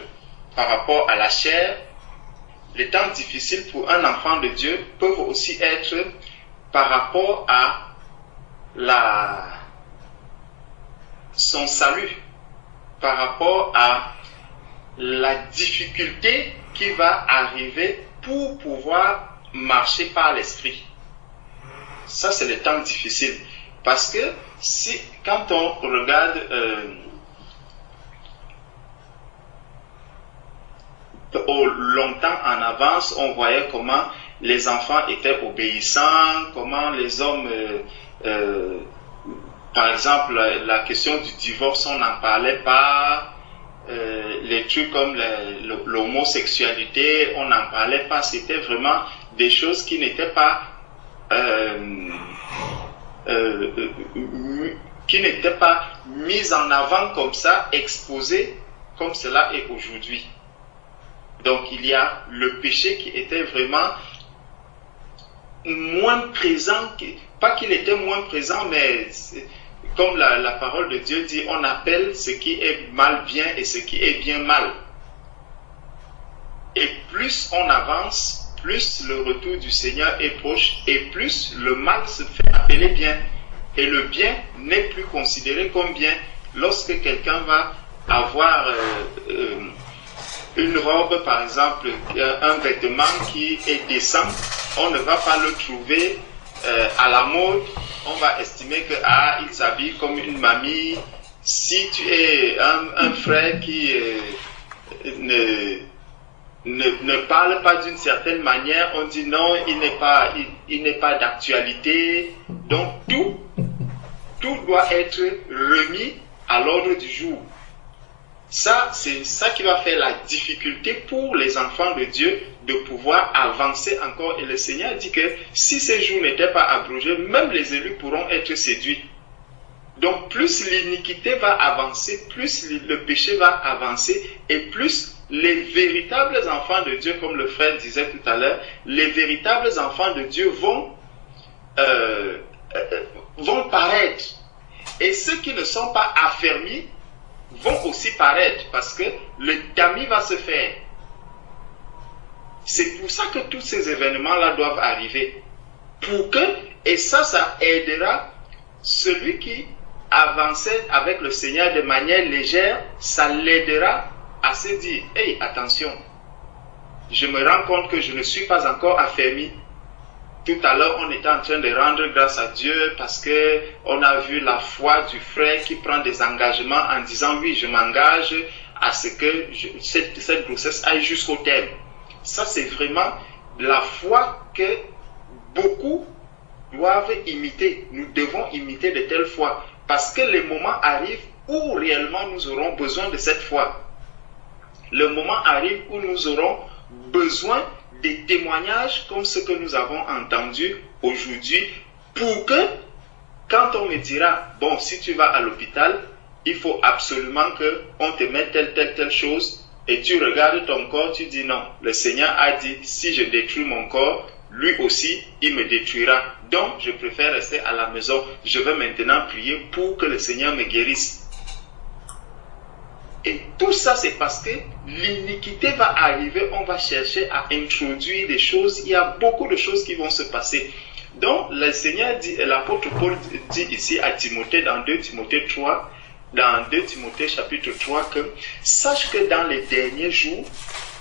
par rapport à la chair. Les temps difficiles pour un enfant de Dieu peuvent aussi être par rapport à son salut, par rapport à la difficulté qui va arriver pour pouvoir marcher par l'esprit. Ça, c'est le temps difficile. Parce que quand on regarde longtemps en avance, on voyait comment les enfants étaient obéissants, comment les hommes, par exemple, la question du divorce, on n'en parlait pas, les trucs comme l'homosexualité, on n'en parlait pas, c'était vraiment des choses qui n'étaient pas mises en avant comme ça, exposées comme cela est aujourd'hui. Donc il y a le péché qui était vraiment moins présent, pas qu'il était moins présent, mais comme la parole de Dieu dit, on appelle ce qui est mal bien et ce qui est bien mal. Et plus on avance, plus le retour du Seigneur est proche et plus le mal se fait appeler bien. Et le bien n'est plus considéré comme bien. Lorsque quelqu'un va avoir une robe, par exemple, un vêtement qui est décent, on ne va pas le trouver à la mode. On va estimer que il s'habille comme une mamie. Si tu es un frère qui ne parle pas d'une certaine manière, on dit non, il n'est pas d'actualité. Donc tout doit être remis à l'ordre du jour. Ça, c'est ça qui va faire la difficulté pour les enfants de Dieu de pouvoir avancer encore. Et le Seigneur dit que si ces jours n'étaient pas abrogés, même les élus pourront être séduits. Donc plus l'iniquité va avancer, plus le péché va avancer, et plus les véritables enfants de Dieu, comme le frère disait tout à l'heure, les véritables enfants de Dieu vont paraître. Et ceux qui ne sont pas affermis vont aussi paraître, parce que le tamis va se faire. C'est pour ça que tous ces événements-là doivent arriver. Et ça aidera celui qui avançait avec le Seigneur de manière légère, ça l'aidera à se dire, hey, attention, je me rends compte que je ne suis pas encore affermi. Tout à l'heure, on était en train de rendre grâce à Dieu parce qu'on a vu la foi du frère qui prend des engagements en disant, oui, je m'engage à ce que cette grossesse aille jusqu'au terme. Ça, c'est vraiment la foi que beaucoup doivent imiter. Nous devons imiter de telles foi parce que le moment arrive où réellement nous aurons besoin de cette foi. Le moment arrive où nous aurons besoin des témoignages comme ce que nous avons entendu aujourd'hui, pour que quand on me dira, bon, si tu vas à l'hôpital, il faut absolument qu'on te mette telle chose, et tu regardes ton corps, tu dis non, le Seigneur a dit, si je détruis mon corps, lui aussi, il me détruira. Donc, je préfère rester à la maison. Je vais maintenant prier pour que le Seigneur me guérisse. Et tout ça, c'est parce que l'iniquité va arriver, on va chercher à introduire des choses. Il y a beaucoup de choses qui vont se passer. Donc, le Seigneur dit, l'apôtre Paul dit ici à Timothée, dans 2 Timothée 3, dans 2 Timothée chapitre 3, que sache que dans les derniers jours,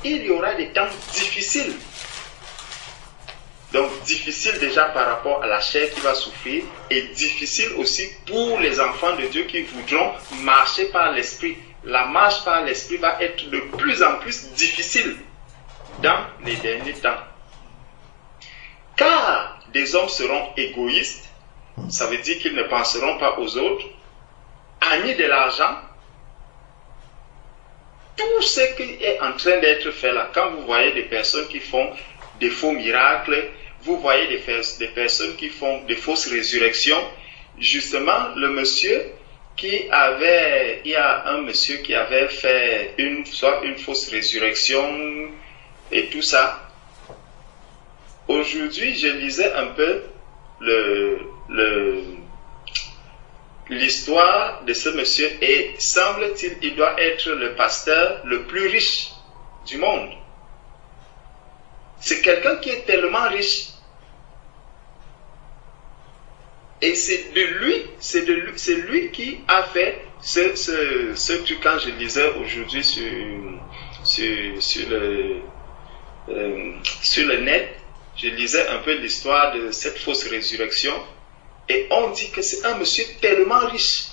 il y aura des temps difficiles. Donc, difficile déjà par rapport à la chair qui va souffrir, et difficile aussi pour les enfants de Dieu qui voudront marcher par l'esprit. La marche par l'esprit va être de plus en plus difficile dans les derniers temps. Car des hommes seront égoïstes, ça veut dire qu'ils ne penseront pas aux autres, amis de l'argent. Tout ce qui est en train d'être fait là, quand vous voyez des personnes qui font des faux miracles, vous voyez des personnes qui font des fausses résurrections, justement, il y a un monsieur qui avait fait soit une fausse résurrection et tout ça. Aujourd'hui, je lisais un peu l'histoire de ce monsieur et semble-t-il, il doit être le pasteur le plus riche du monde. C'est quelqu'un qui est tellement riche. Et c'est lui qui a fait ce truc. Quand je lisais aujourd'hui sur le net, je lisais un peu l'histoire de cette fausse résurrection, et on dit que c'est un monsieur tellement riche.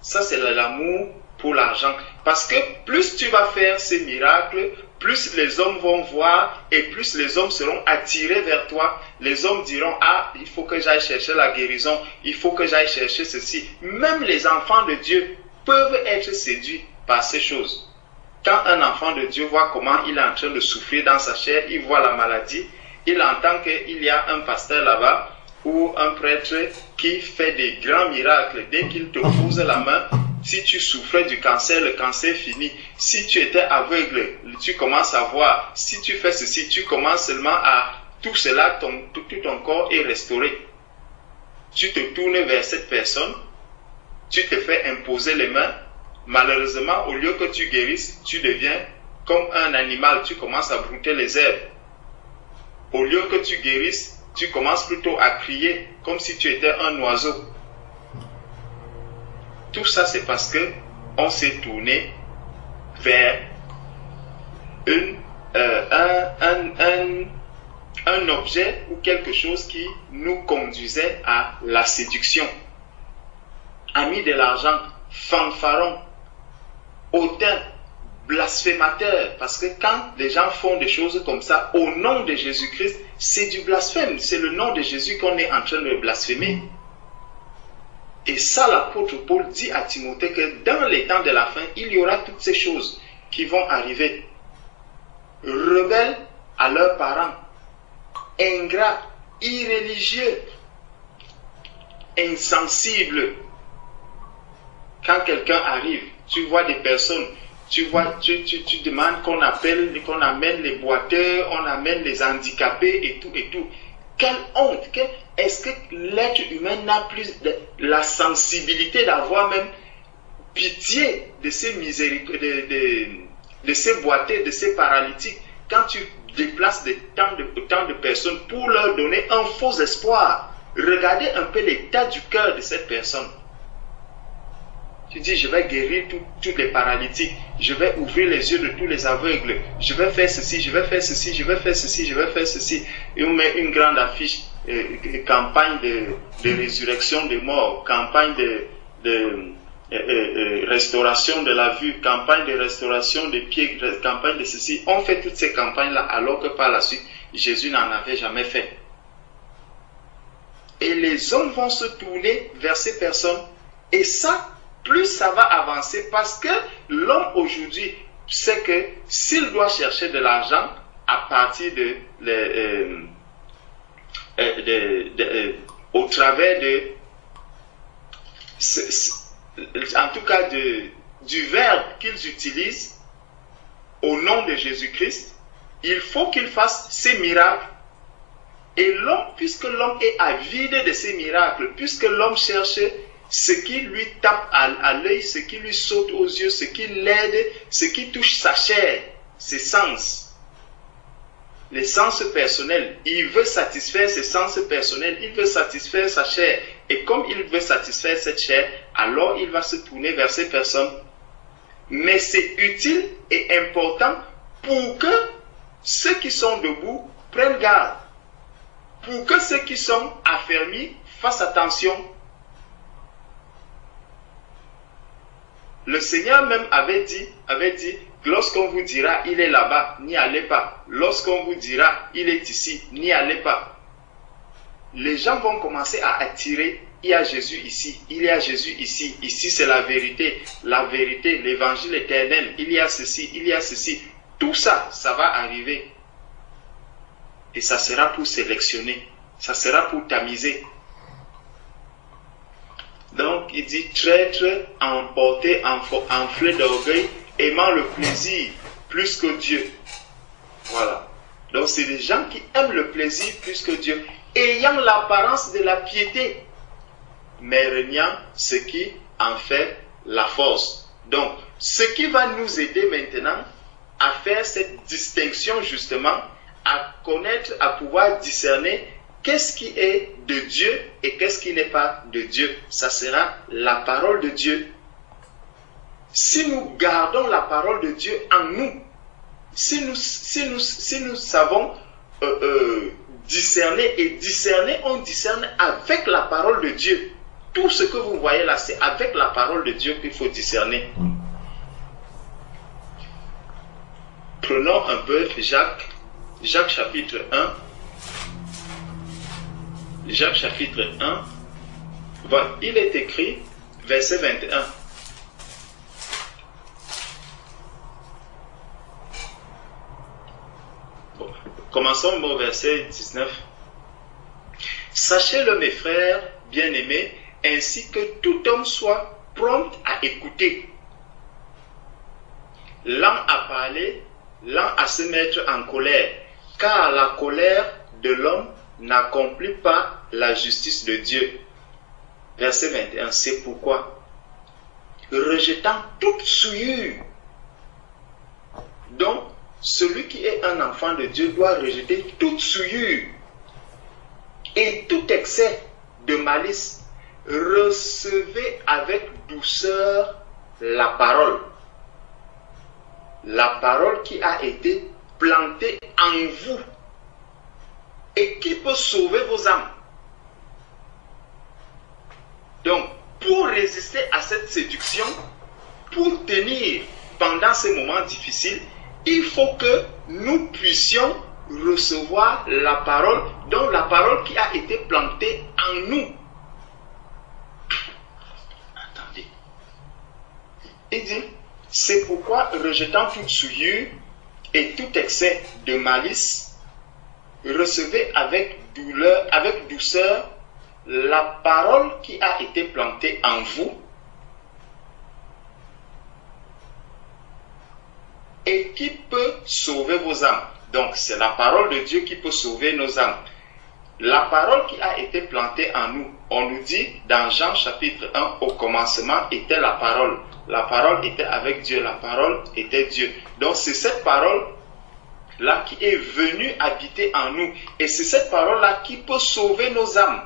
Ça, c'est l'amour pour l'argent. Parce que plus tu vas faire ces miracles, plus les hommes vont voir et plus les hommes seront attirés vers toi. Les hommes diront, ah, il faut que j'aille chercher la guérison, il faut que j'aille chercher ceci. Même les enfants de Dieu peuvent être séduits par ces choses. Quand un enfant de Dieu voit comment il est en train de souffrir dans sa chair, il voit la maladie, il entend qu'il y a un pasteur là-bas ou un prêtre qui fait des grands miracles. Dès qu'il te pose la main, si tu souffrais du cancer, le cancer finit. Si tu étais aveugle, tu commences à voir. Si tu fais ceci, tu commences seulement à... Tout cela, tout ton corps est restauré. Tu te tournes vers cette personne, tu te fais imposer les mains. Malheureusement, au lieu que tu guérisses, tu deviens comme un animal. Tu commences à brouter les herbes. Au lieu que tu guérisses, tu commences plutôt à crier comme si tu étais un oiseau. Tout ça, c'est parce que on s'est tourné vers un objet ou quelque chose qui nous conduisait à la séduction. Amis de l'argent, fanfarons, hautains, blasphémateurs, parce que quand les gens font des choses comme ça au nom de Jésus-Christ, c'est du blasphème, c'est le nom de Jésus qu'on est en train de blasphémer. Et ça, l'apôtre Paul dit à Timothée que dans les temps de la fin, il y aura toutes ces choses qui vont arriver. Rebelles à leurs parents, ingrats, irréligieux, insensibles. Quand quelqu'un arrive, tu vois des personnes, tu demandes qu'on amène les boiteurs, on amène les handicapés et tout. Quelle honte! Est-ce que l'être humain n'a plus la sensibilité d'avoir même pitié de ces de ces boiteux, de ces paralytiques, quand tu déplaces tant de personnes pour leur donner un faux espoir? Regardez un peu l'état du cœur de cette personne. Tu dis, je vais guérir tous les paralytiques, je vais ouvrir les yeux de tous les aveugles, je vais faire ceci, je vais faire ceci, je vais faire ceci, je vais faire ceci. Et on met une grande affiche, campagne de résurrection des morts, campagne de restauration de la vue, campagne de restauration des pieds, campagne de ceci. On fait toutes ces campagnes-là alors que par la suite, Jésus n'en avait jamais fait. Et les hommes vont se tourner vers ces personnes. Et ça, plus ça va avancer, parce que l'homme aujourd'hui sait que s'il doit chercher de l'argent à partir au travers en tout cas du verbe qu'ils utilisent au nom de Jésus-Christ, il faut qu'il fasse ces miracles. Et l'homme, puisque l'homme est avide de ces miracles, puisque l'homme cherche ce qui lui tape à l'œil, ce qui lui saute aux yeux, ce qui l'aide, ce qui touche sa chair, ses sens, les sens personnels. Il veut satisfaire ses sens personnels, il veut satisfaire sa chair. Et comme il veut satisfaire cette chair, alors il va se tourner vers ces personnes. Mais c'est utile et important pour que ceux qui sont debout prennent garde, pour que ceux qui sont affermis fassent attention. Le Seigneur même avait dit, lorsqu'on vous dira, il est là-bas, n'y allez pas. Lorsqu'on vous dira, il est ici, n'y allez pas. Les gens vont commencer à attirer, il y a Jésus ici, il y a Jésus ici, ici c'est la vérité, l'évangile éternel, il y a ceci, il y a ceci. Tout ça, ça va arriver. Et ça sera pour sélectionner, ça sera pour tamiser. Donc, il dit, traître, emporté, enflé d'orgueil, aimant le plaisir plus que Dieu. Voilà. Donc, c'est des gens qui aiment le plaisir plus que Dieu, ayant l'apparence de la piété, mais reniant ce qui en fait la force. Donc, ce qui va nous aider maintenant à faire cette distinction, justement, à connaître, à pouvoir discerner qu'est-ce qui est de Dieu et qu'est-ce qui n'est pas de Dieu. Ça sera la parole de Dieu. Si nous gardons la parole de Dieu en nous, si nous savons discerner, et discerner, on discerne avec la parole de Dieu. Tout ce que vous voyez là, c'est avec la parole de Dieu qu'il faut discerner. Prenons un peu Jacques chapitre 1. Jacques chapitre 1. Voilà, il est écrit, verset 21. Bon, commençons au verset 19. Sachez-le, mes frères bien-aimés, ainsi que tout homme soit prompt à écouter, lent à parler, lent à se mettre en colère, car la colère de l'homme n'accomplit pas la justice de Dieu. Verset 21, c'est pourquoi, rejetant toute souillure, donc celui qui est un enfant de Dieu doit rejeter toute souillure et tout excès de malice. Recevez avec douceur la parole qui a été plantée en vous et qui peut sauver vos âmes. Donc, pour résister à cette séduction, pour tenir pendant ces moments difficiles, il faut que nous puissions recevoir la parole, donc la parole qui a été plantée en nous. Attendez. Il dit, c'est pourquoi, rejetant toute souillure et tout excès de malice, recevez avec douceur la parole qui a été plantée en vous et qui peut sauver vos âmes. Donc, c'est la parole de Dieu qui peut sauver nos âmes. La parole qui a été plantée en nous, on nous dit dans Jean chapitre 1, au commencement était la parole. La parole était avec Dieu, la parole était Dieu. Donc, c'est cette parole-là qui est venue habiter en nous. Et c'est cette parole-là qui peut sauver nos âmes.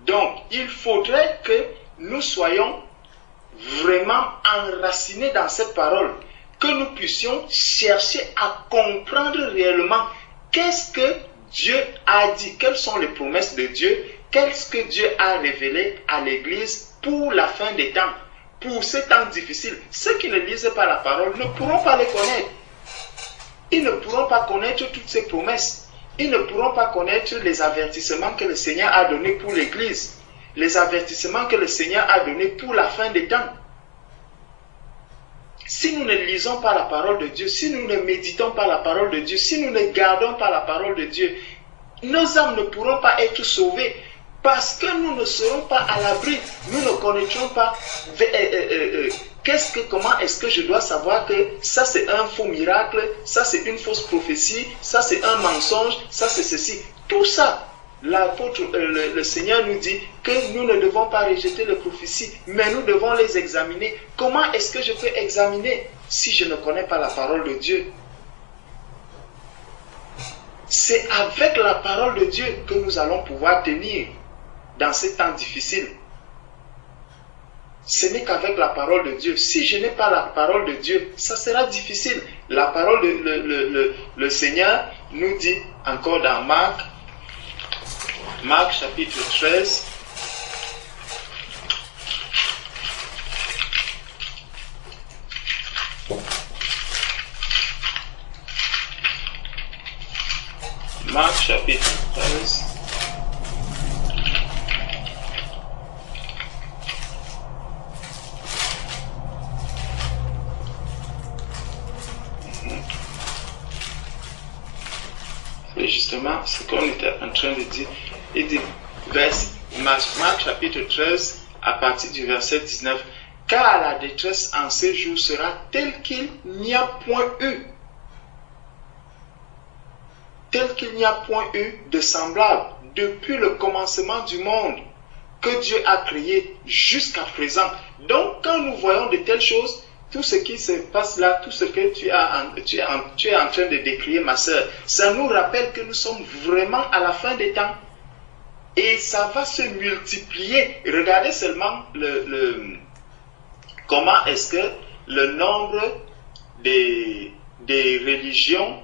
Donc, il faudrait que nous soyons vraiment enracinés dans cette parole, que nous puissions chercher à comprendre réellement qu'est-ce que Dieu a dit, quelles sont les promesses de Dieu, qu'est-ce que Dieu a révélé à l'Église pour la fin des temps, pour ces temps difficiles. Ceux qui ne lisent pas la parole ne pourront pas les connaître. Ils ne pourront pas connaître toutes ces promesses. Ils ne pourront pas connaître les avertissements que le Seigneur a donnés pour l'Église, les avertissements que le Seigneur a donnés pour la fin des temps. Si nous ne lisons pas la parole de Dieu, si nous ne méditons pas la parole de Dieu, si nous ne gardons pas la parole de Dieu, nos âmes ne pourront pas être sauvées parce que nous ne serons pas à l'abri. Nous ne connaîtrons pas comment est-ce que je dois savoir que ça c'est un faux miracle, ça c'est une fausse prophétie, ça c'est un mensonge, ça c'est ceci. Tout ça, le Seigneur nous dit que nous ne devons pas rejeter les prophéties, mais nous devons les examiner. Comment est-ce que je peux examiner si je ne connais pas la parole de Dieu? C'est avec la parole de Dieu que nous allons pouvoir tenir dans ces temps difficiles. Ce n'est qu'avec la parole de Dieu. Si je n'ai pas la parole de Dieu, ça sera difficile. La parole le Seigneur nous dit encore dans Marc chapitre 13. Marc chapitre 13. C'est justement ce qu'on était en train de dire. Il dit, Marc chapitre 13, à partir du verset 19, « Car la détresse en ces jours sera telle qu'il n'y a point eu de semblable depuis le commencement du monde que Dieu a créé jusqu'à présent. » Donc, quand nous voyons de telles choses, tout ce qui se passe là, tout ce que tu es en train de décrire, ma sœur, ça nous rappelle que nous sommes vraiment à la fin des temps. Et ça va se multiplier. Regardez seulement comment est-ce que le nombre des religions,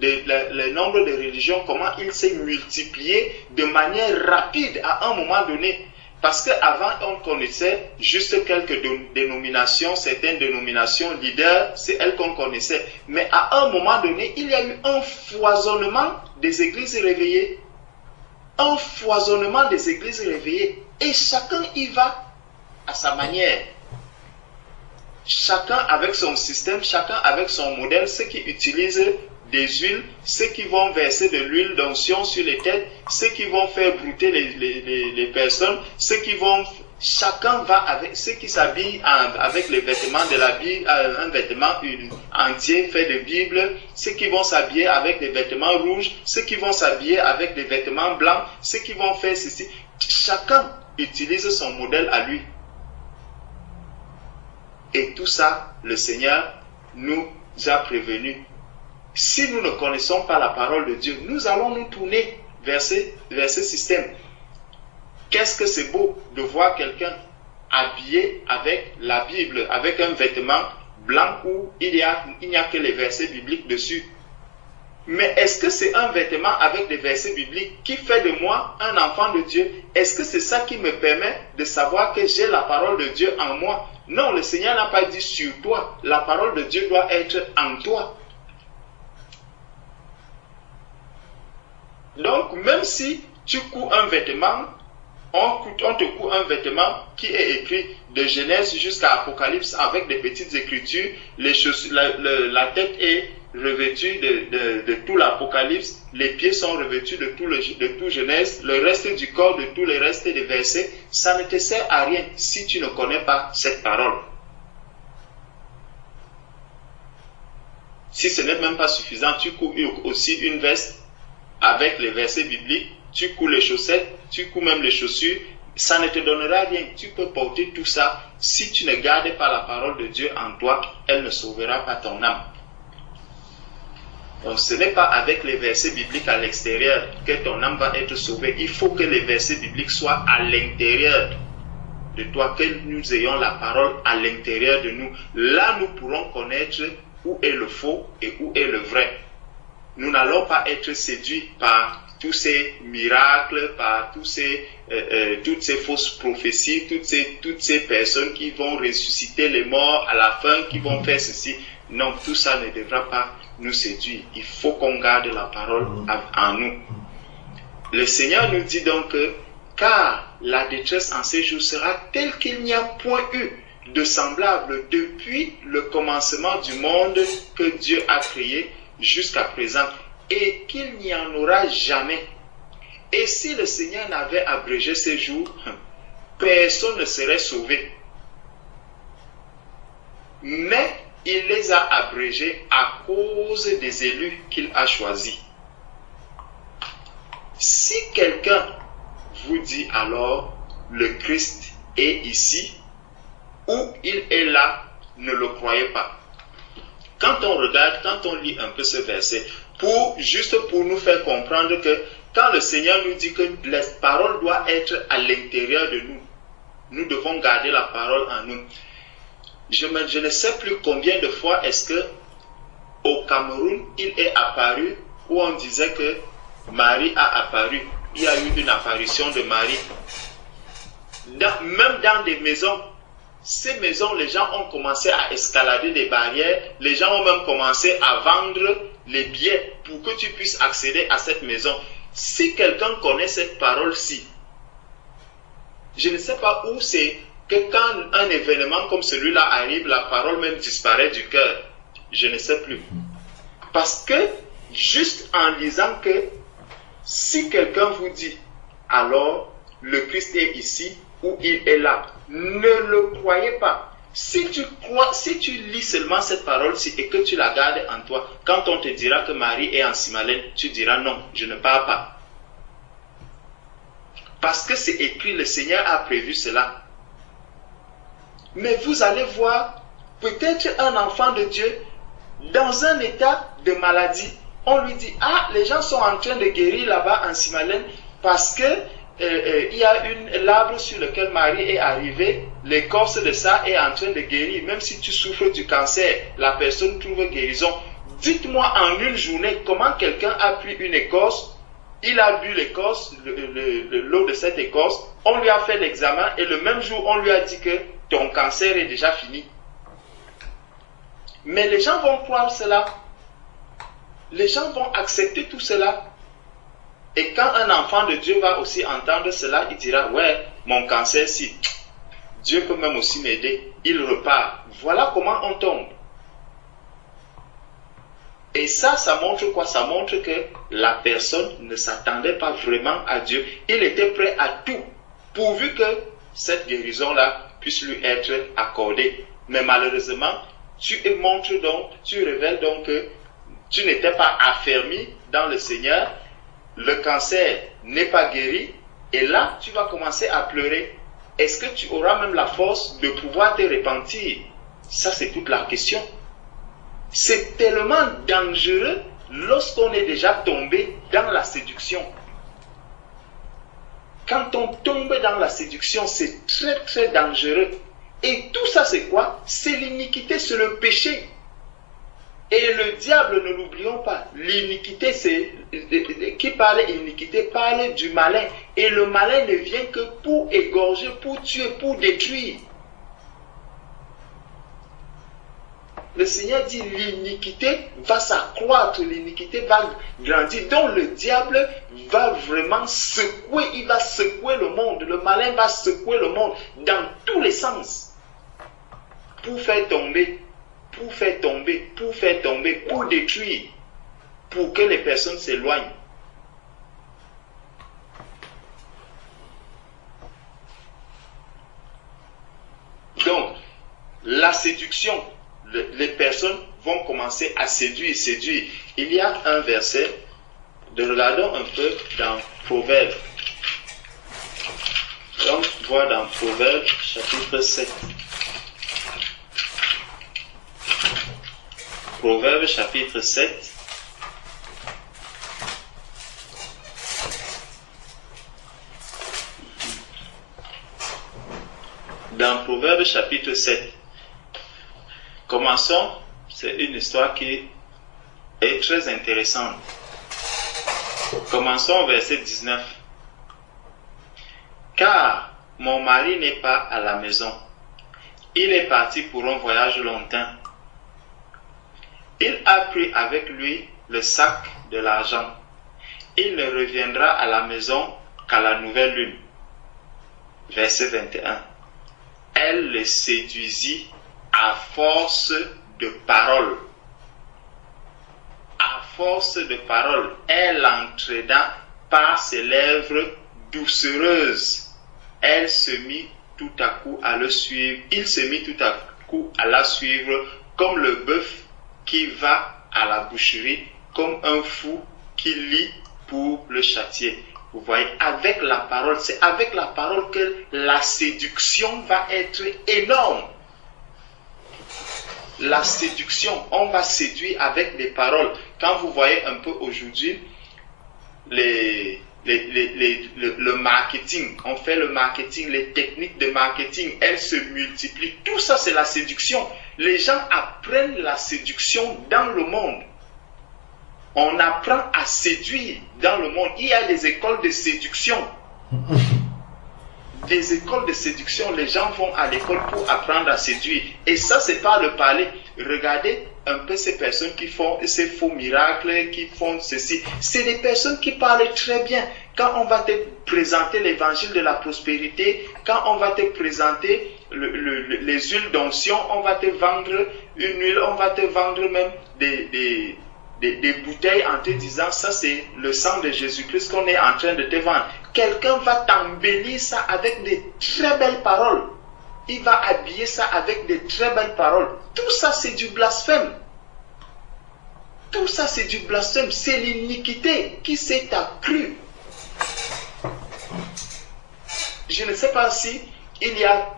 le nombre de religions, comment il s'est multiplié de manière rapide à un moment donné. Parce qu'avant, on connaissait juste quelques dénominations, certaines dénominations leaders, c'est elles qu'on connaissait. Mais à un moment donné, il y a eu un foisonnement des églises réveillées. Un foisonnement des églises réveillées. Et chacun y va à sa manière. Chacun avec son système, chacun avec son modèle, ceux qui utilisent des huiles, ceux qui vont verser de l'huile d'onction sur les têtes, ceux qui vont faire brouter les personnes, ceux qui vont, chacun va avec, ceux qui s'habillent avec les vêtements de la Bible, un vêtement entier fait de Bible, ceux qui vont s'habiller avec des vêtements rouges, ceux qui vont s'habiller avec des vêtements blancs, ceux qui vont faire ceci. Chacun utilise son modèle à lui. Et tout ça, le Seigneur nous a prévenus. Si nous ne connaissons pas la parole de Dieu, nous allons nous tourner vers ce système. Qu'est-ce que c'est beau de voir quelqu'un habillé avec la Bible, avec un vêtement blanc où il n'y a que les versets bibliques dessus. Mais est-ce que c'est un vêtement avec des versets bibliques qui fait de moi un enfant de Dieu? Est-ce que c'est ça qui me permet de savoir que j'ai la parole de Dieu en moi? Non, le Seigneur n'a pas dit sur toi. La parole de Dieu doit être en toi. Donc, même si tu couds un vêtement, on te coud un vêtement qui est écrit de Genèse jusqu'à Apocalypse avec des petites écritures, la tête est revêtue de tout l'Apocalypse, les pieds sont revêtus de tout Genèse, le reste du corps de tous les restes des versets, ça ne te sert à rien si tu ne connais pas cette parole. Si ce n'est même pas suffisant, tu couds aussi une veste avec les versets bibliques, tu couds les chaussettes, tu couds même les chaussures, ça ne te donnera rien. Tu peux porter tout ça. Si tu ne gardes pas la parole de Dieu en toi, elle ne sauvera pas ton âme. Donc ce n'est pas avec les versets bibliques à l'extérieur que ton âme va être sauvée. Il faut que les versets bibliques soient à l'intérieur de toi, que nous ayons la parole à l'intérieur de nous. Là, nous pourrons connaître où est le faux et où est le vrai. Nous n'allons pas être séduits par tous ces miracles, par toutes ces fausses prophéties, toutes ces personnes qui vont ressusciter les morts à la fin, qui vont faire ceci. Non, tout ça ne devra pas nous séduire. Il faut qu'on garde la parole en nous. Le Seigneur nous dit donc que, car la détresse en ces jours sera telle qu'il n'y a point eu de semblable depuis le commencement du monde que Dieu a créé jusqu'à présent, et qu'il n'y en aura jamais. Et si le Seigneur n'avait abrégé ces jours, personne ne serait sauvé. Mais il les a abrégés à cause des élus qu'il a choisis. Si quelqu'un vous dit alors, le Christ est ici, ou il est là, ne le croyez pas. Quand on regarde, quand on lit un peu ce verset, juste pour nous faire comprendre que quand le Seigneur nous dit que la parole doit être à l'intérieur de nous, nous devons garder la parole en nous. Je ne sais plus combien de fois est-ce que au Cameroun, il est apparu où on disait que Marie a apparu. Il y a eu une apparition de Marie. Même dans des maisons, ces maisons, les gens ont commencé à escalader des barrières. Les gens ont même commencé à vendre les billets pour que tu puisses accéder à cette maison. Si quelqu'un connaît cette parole-ci, je ne sais pas où c'est que quand un événement comme celui-là arrive, la parole même disparaît du cœur. Je ne sais plus. Parce que, juste en lisant que, si quelqu'un vous dit, alors, le Christ est ici, ou il est là, ne le croyez pas. Si tu lis seulement cette parole-ci et que tu la gardes en toi, quand on te dira que Marie est en Simalène, tu diras non, je ne pars pas. Parce que c'est écrit, le Seigneur a prévu cela. Mais vous allez voir peut-être un enfant de Dieu dans un état de maladie. On lui dit, ah, les gens sont en train de guérir là-bas en Simalène parce que il y a l'arbre sur lequel Marie est arrivée, l'écorce de ça est en train de guérir. Même si tu souffres du cancer, la personne trouve guérison. Dites-moi en une journée comment quelqu'un a pris une écorce, il a bu l'écorce, l'eau de cette écorce, on lui a fait l'examen et le même jour on lui a dit que ton cancer est déjà fini. Mais les gens vont croire cela. Les gens vont accepter tout cela. Et quand un enfant de Dieu va aussi entendre cela, il dira, ouais, mon cancer, si, Dieu peut même aussi m'aider. Il repart. Voilà comment on tombe. Et ça montre quoi? Ça montre que la personne ne s'attendait pas vraiment à Dieu. Il était prêt à tout, pourvu que cette guérison-là puisse lui être accordée. Mais malheureusement, tu révèles donc que tu n'étais pas affermi dans le Seigneur, le cancer n'est pas guéri, et là, tu vas commencer à pleurer. Est-ce que tu auras même la force de pouvoir te repentir? Ça, c'est toute la question. C'est tellement dangereux lorsqu'on est déjà tombé dans la séduction. Quand on tombe dans la séduction, c'est très très dangereux. Et tout ça, c'est quoi? C'est l'iniquité, c'est le péché. Et le diable, ne l'oublions pas, l'iniquité, c'est qui parle iniquité parle du malin. Et le malin ne vient que pour égorger, pour tuer, pour détruire. Le Seigneur dit l'iniquité va s'accroître, l'iniquité va grandir. Donc le diable va vraiment secouer, il va secouer le monde. Le malin va secouer le monde dans tous les sens. Pour faire tomber, pour faire tomber, pour faire tomber, pour détruire, pour que les personnes s'éloignent. Donc, la séduction, les personnes vont commencer à séduire. Il y a un verset, regardons un peu dans Proverbes. Donc, voir dans Proverbes, chapitre 7. Proverbes, chapitre 7. Dans Proverbes, chapitre 7. Commençons, c'est une histoire qui est très intéressante. Commençons au verset 19. Car mon mari n'est pas à la maison. Il est parti pour un voyage lointain. Il a pris avec lui le sac de l'argent. Il ne reviendra à la maison qu'à la nouvelle lune. Verset 21. Elle le séduisit à force de paroles. À force de paroles, elle entraîna par ses lèvres doucereuses. Elle se mit tout à coup à le suivre. Il se mit tout à coup à la suivre comme le bœuf qui va à la boucherie, comme un fou qui lit pour le châtier. Vous voyez, avec la parole, c'est avec la parole que la séduction va être énorme. La séduction, on va séduire avec des paroles. Quand vous voyez un peu aujourd'hui le marketing, on fait le marketing, les techniques de marketing, elles se multiplient. Tout ça, c'est la séduction. Les gens apprennent la séduction dans le monde. On apprend à séduire dans le monde. Il y a des écoles de séduction. Des écoles de séduction, les gens vont à l'école pour apprendre à séduire. Et ça, c'est par le parler. Regardez un peu ces personnes qui font ces faux miracles, qui font ceci. C'est des personnes qui parlent très bien. Quand on va te présenter l'évangile de la prospérité, quand on va te présenter les huiles d'onction, on va te vendre une huile, on va te vendre même des bouteilles en te disant ça c'est le sang de Jésus-Christ qu'on est en train de te vendre. Quelqu'un va t'embellir ça avec des très belles paroles. Il va habiller ça avec des très belles paroles. Tout ça c'est du blasphème. Tout ça c'est du blasphème. C'est l'iniquité qui s'est accrue. Je ne sais pas si il y a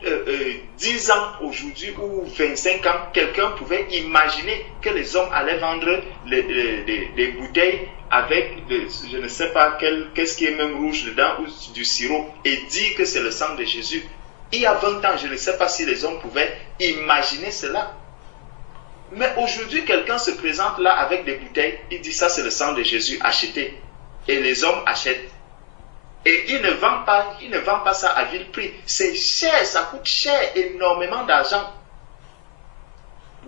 10 ans aujourd'hui ou 25 ans, quelqu'un pouvait imaginer que les hommes allaient vendre les bouteilles avec, je ne sais pas qu'est-ce qui est même rouge dedans, ou du sirop, et dire que c'est le sang de Jésus. Il y a 20 ans, je ne sais pas si les hommes pouvaient imaginer cela. Mais aujourd'hui, quelqu'un se présente là avec des bouteilles, il dit ça c'est le sang de Jésus, achetez. Et les hommes achètent. Et ils ne vendent pas ça à vil prix. C'est cher, ça coûte cher, énormément d'argent.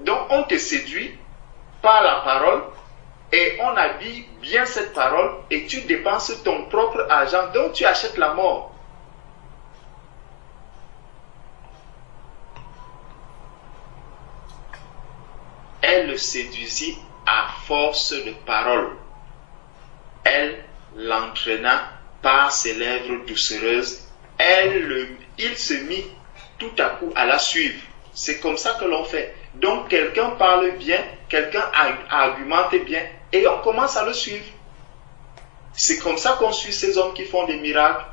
Donc on te séduit par la parole et on habille bien cette parole et tu dépenses ton propre argent, donc tu achètes la mort. Elle le séduisit à force de parole. Elle l'entraîna par ses lèvres doucereuses. Il se mit tout à coup à la suivre. C'est comme ça que l'on fait. Donc quelqu'un parle bien, quelqu'un argumente bien et on commence à le suivre. C'est comme ça qu'on suit ces hommes qui font des miracles.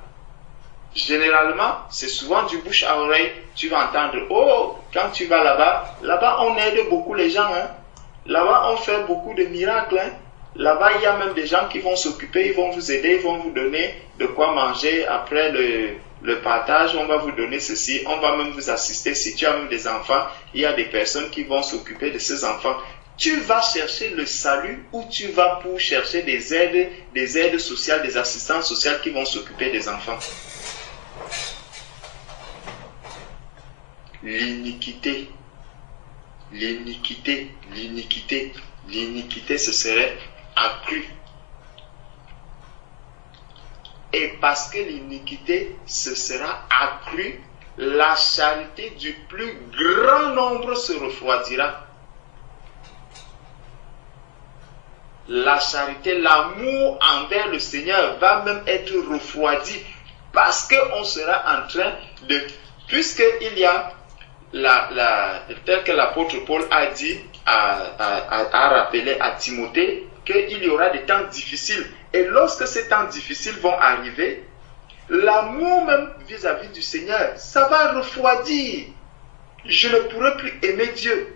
Généralement, c'est souvent du bouche à oreille. Tu vas entendre, oh, quand tu vas là-bas on aide beaucoup les gens. Hein. Là-bas, on fait beaucoup de miracles. Hein. Là-bas, il y a même des gens qui vont s'occuper, ils vont vous aider, ils vont vous donner de quoi manger. Après le partage, on va vous donner ceci, on va même vous assister. Si tu as même des enfants, il y a des personnes qui vont s'occuper de ces enfants. Tu vas chercher le salut ou tu vas pour chercher des aides sociales, des assistants sociaux qui vont s'occuper des enfants. L'iniquité, ce serait accru. Et parce que l'iniquité se sera accrue, la charité du plus grand nombre se refroidira. La charité, l'amour envers le Seigneur va même être refroidi parce qu'on sera en train de... Puisqu'il y a tel que l'apôtre Paul a dit, a rappelé à Timothée qu'il y aura des temps difficiles. Et lorsque ces temps difficiles vont arriver, l'amour même vis-à-vis du Seigneur, ça va refroidir. Je ne pourrai plus aimer Dieu.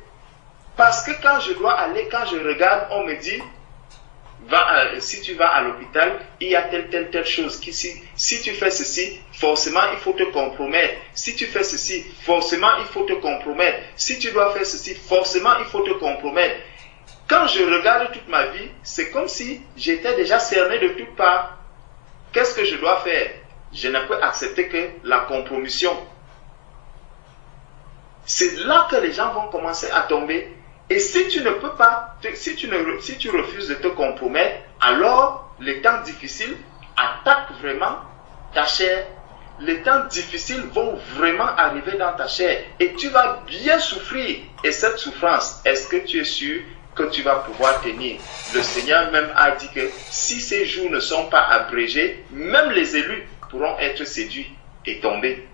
Parce que quand je dois aller, quand je regarde, on me dit, si tu vas à l'hôpital, il y a telle chose. Si tu fais ceci, forcément il faut te compromettre. Si tu fais ceci, forcément il faut te compromettre. Si tu dois faire ceci, forcément il faut te compromettre. Quand je regarde toute ma vie, c'est comme si j'étais déjà cerné de toutes parts. Qu'est-ce que je dois faire? Je ne peux accepter que la compromission. C'est là que les gens vont commencer à tomber. Et si tu ne peux pas, si tu refuses de te compromettre, alors les temps difficiles attaquent vraiment ta chair. Les temps difficiles vont vraiment arriver dans ta chair et tu vas bien souffrir. Et cette souffrance, est-ce que tu es sûr que tu vas pouvoir tenir? Le Seigneur même a dit que si ces jours ne sont pas abrégés, même les élus pourront être séduits et tomber.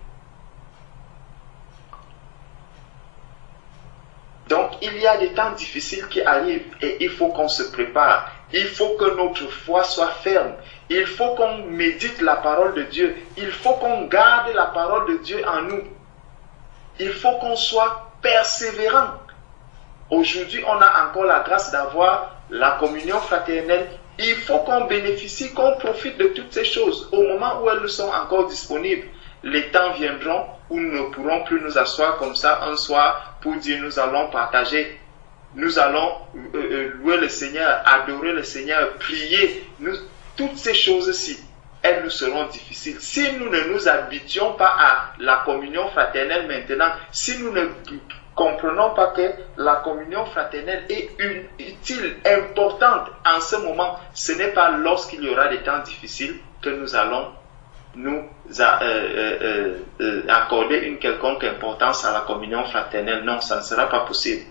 Donc, il y a des temps difficiles qui arrivent et il faut qu'on se prépare. Il faut que notre foi soit ferme. Il faut qu'on médite la parole de Dieu. Il faut qu'on garde la parole de Dieu en nous. Il faut qu'on soit persévérant. Aujourd'hui, on a encore la grâce d'avoir la communion fraternelle. Il faut qu'on bénéficie, qu'on profite de toutes ces choses au moment où elles sont encore disponibles. Les temps viendront où nous ne pourrons plus nous asseoir comme ça un soir pour dire nous allons partager, nous allons louer le Seigneur, adorer le Seigneur, prier. Toutes ces choses-ci, elles nous seront difficiles. Si nous ne nous habituons pas à la communion fraternelle maintenant, si nous ne comprenons pas que la communion fraternelle est utile, importante en ce moment, ce n'est pas lorsqu'il y aura des temps difficiles que nous allons nous accorder une quelconque importance à la communion fraternelle. Non, ça ne sera pas possible.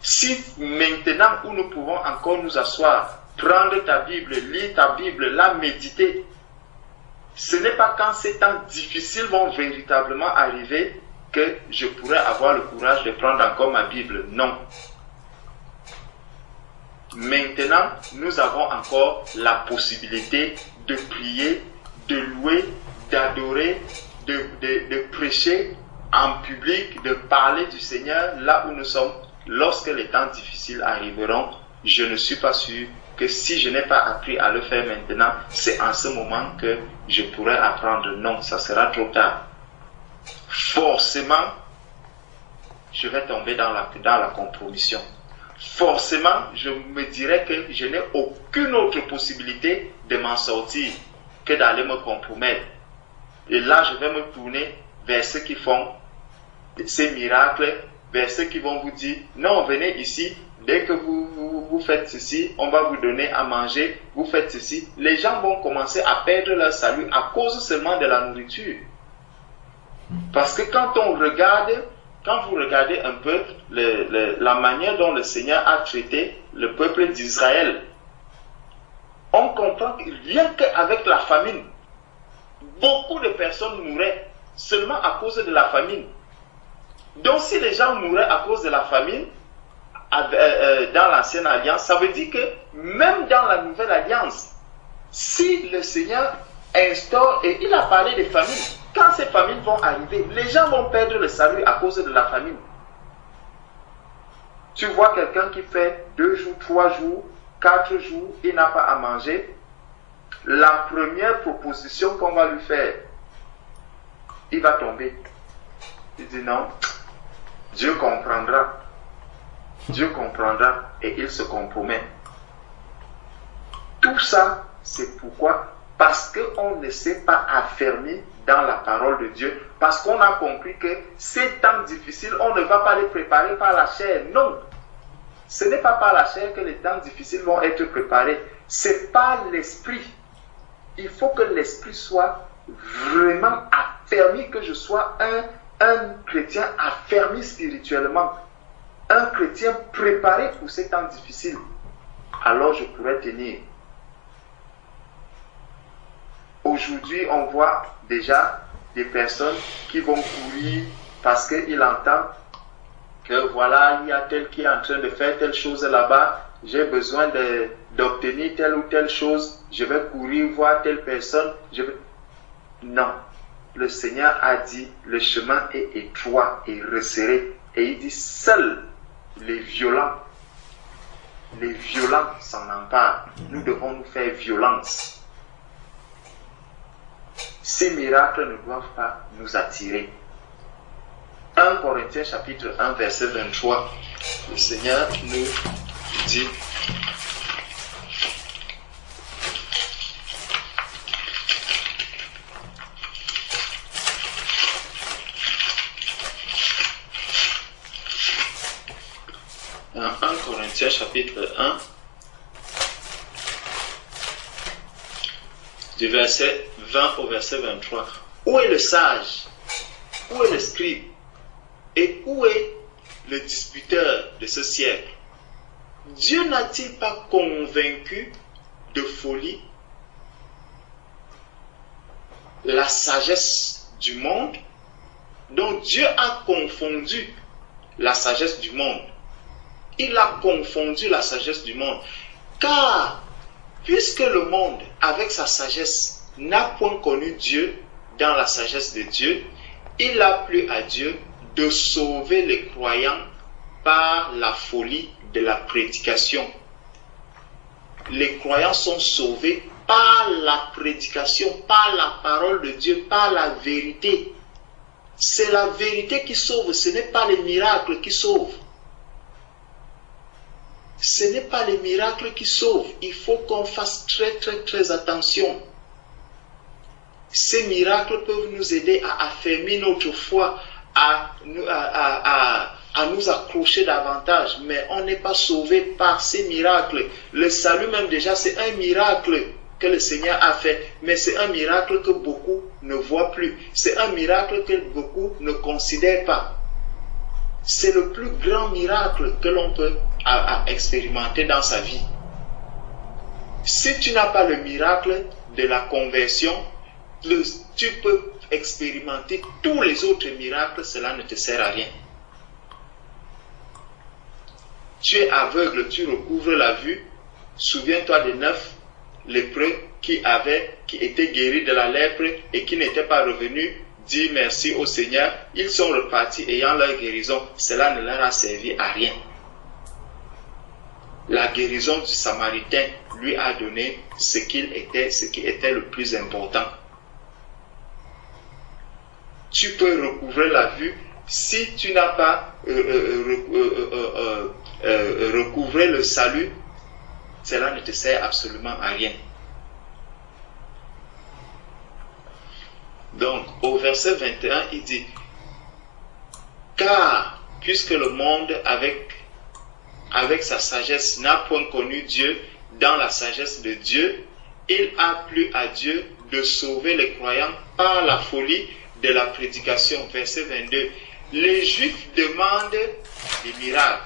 Si maintenant où nous pouvons encore nous asseoir, prendre ta Bible, lire ta Bible, la méditer, ce n'est pas quand ces temps difficiles vont véritablement arriver que je pourrais avoir le courage de prendre encore ma Bible. Non. Maintenant, nous avons encore la possibilité de prier, de louer, d'adorer, de prêcher en public, de parler du Seigneur là où nous sommes. Lorsque les temps difficiles arriveront, je ne suis pas sûr que si je n'ai pas appris à le faire maintenant, c'est en ce moment que je pourrai apprendre. Non, ça sera trop tard. Forcément, je vais tomber dans la compromission. Forcément, je me dirais que je n'ai aucune autre possibilité de m'en sortir que d'aller me compromettre. Et là, je vais me tourner vers ceux qui font ces miracles, vers ceux qui vont vous dire, non, venez ici, dès que vous faites ceci, on va vous donner à manger, vous faites ceci. Les gens vont commencer à perdre leur salut à cause seulement de la nourriture. Parce que quand vous regardez un peu la manière dont le Seigneur a traité le peuple d'Israël, on comprend que rien qu'avec la famine, beaucoup de personnes mouraient seulement à cause de la famine. Donc si les gens mouraient à cause de la famine, dans l'ancienne alliance, ça veut dire que même dans la nouvelle alliance, si le Seigneur instaure, et il a parlé des famines, quand ces famines vont arriver, les gens vont perdre le salut à cause de la famine. Tu vois quelqu'un qui fait 2 jours, 3 jours, 4 jours, il n'a pas à manger. La première proposition qu'on va lui faire, il va tomber. Il dit non, Dieu comprendra. Dieu comprendra et il se compromet. Tout ça, c'est pourquoi? Parce qu'on ne s'est pas affermi dans la parole de Dieu. Parce qu'on a compris que ces temps difficiles, on ne va pas les préparer par la chair. Non. Ce n'est pas par la chair que les temps difficiles vont être préparés. C'est par l'esprit. Il faut que l'esprit soit vraiment affermi, que je sois un chrétien affermi spirituellement. Un chrétien préparé pour ces temps difficiles. Alors je pourrais tenir. Aujourd'hui, on voit déjà des personnes qui vont courir parce qu'ils entendent que voilà, il y a tel qui est en train de faire telle chose là-bas, j'ai besoin d'obtenir telle ou telle chose, je vais courir voir telle personne. Non, le Seigneur a dit, le chemin est étroit et resserré. Et il dit, seuls les violents s'en emparent. Nous devons nous faire violence. Ces miracles ne doivent pas nous attirer. 1 Corinthiens chapitre 1 verset 23, le Seigneur nous dit, dans 1 Corinthiens chapitre 1, du verset 20 au verset 23. Où est le sage? Où est le scribe? Et où est le disputeur de ce siècle? Dieu n'a-t-il pas convaincu de folie la sagesse du monde? Donc Dieu a confondu la sagesse du monde. Il a confondu la sagesse du monde. Car, puisque le monde, avec sa sagesse, n'a point connu Dieu dans la sagesse de Dieu, il a plu à Dieu de sauver les croyants par la folie de la prédication. Les croyants sont sauvés par la prédication, par la parole de Dieu, par la vérité. C'est la vérité qui sauve, ce n'est pas les miracles qui sauvent. Ce n'est pas les miracles qui sauvent. Il faut qu'on fasse très attention. Ces miracles peuvent nous aider à affermir notre foi, à nous accrocher davantage. Mais on n'est pas sauvé par ces miracles. Le salut même déjà, c'est un miracle que le Seigneur a fait. Mais c'est un miracle que beaucoup ne voient plus. C'est un miracle que beaucoup ne considèrent pas. C'est le plus grand miracle que l'on peut expérimenter dans sa vie. Si tu n'as pas le miracle de la conversion, tu peux expérimenter tous les autres miracles, cela ne te sert à rien. Tu es aveugle, tu recouvres la vue. Souviens-toi des 9 lépreux qui étaient guéris de la lèpre et qui n'étaient pas revenus dire merci au Seigneur, ils sont repartis ayant leur guérison. Cela ne leur a servi à rien. La guérison du Samaritain lui a donné ce qui était le plus important. Tu peux recouvrer la vue si tu n'as pas recouvré le salut. Cela ne te sert absolument à rien. Donc, au verset 21, il dit, car puisque le monde avec sa sagesse n'a point connu Dieu, dans la sagesse de Dieu, il a plu à Dieu de sauver les croyants par la folie de la prédication. Verset 22, les Juifs demandent des miracles.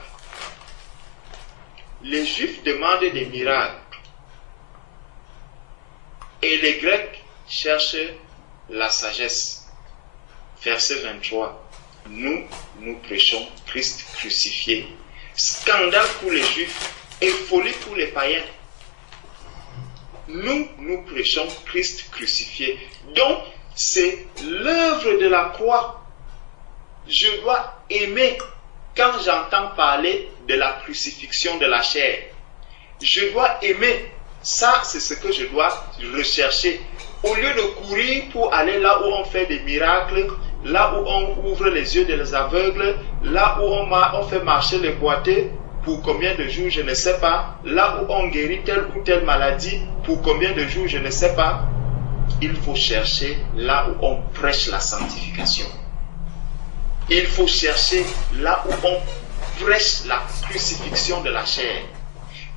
Les Juifs demandent des miracles. Et les Grecs cherchent la sagesse. Verset 23, nous prêchons Christ crucifié. Scandale pour les Juifs et folie pour les païens. Nous prêchons Christ crucifié. Donc, c'est l'œuvre de la croix. Je dois aimer quand j'entends parler de la crucifixion de la chair. Je dois aimer. Ça, c'est ce que je dois rechercher. Au lieu de courir pour aller là où on fait des miracles, là où on ouvre les yeux des aveugles, là où on fait marcher les boiteux, pour combien de jours, je ne sais pas, là où on guérit telle ou telle maladie, pour combien de jours, je ne sais pas, il faut chercher là où on prêche la sanctification. Il faut chercher là où on prêche la crucifixion de la chair.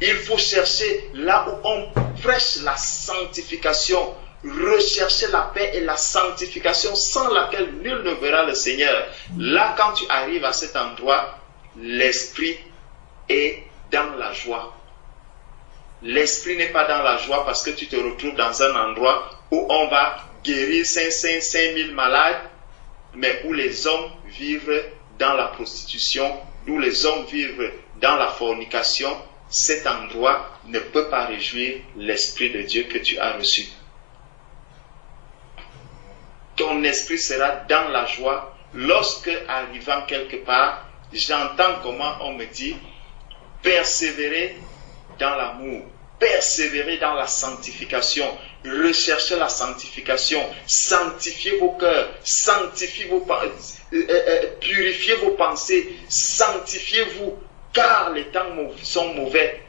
Il faut chercher là où on prêche la sanctification. Rechercher la paix et la sanctification sans laquelle nul ne verra le Seigneur. Là, quand tu arrives à cet endroit, l'esprit est dans la joie. L'esprit n'est pas dans la joie parce que tu te retrouves dans un endroit où on va guérir 5000 malades, mais où les hommes vivent dans la prostitution, où les hommes vivent dans la fornication. Cet endroit ne peut pas réjouir l'Esprit de Dieu que tu as reçu. Ton esprit sera dans la joie lorsque, arrivant quelque part, j'entends comment on me dit persévérer dans l'amour, persévérer dans la sanctification, recherchez la sanctification, sanctifiez vos cœurs, purifiez vos pensées, sanctifiez-vous, car les temps sont mauvais.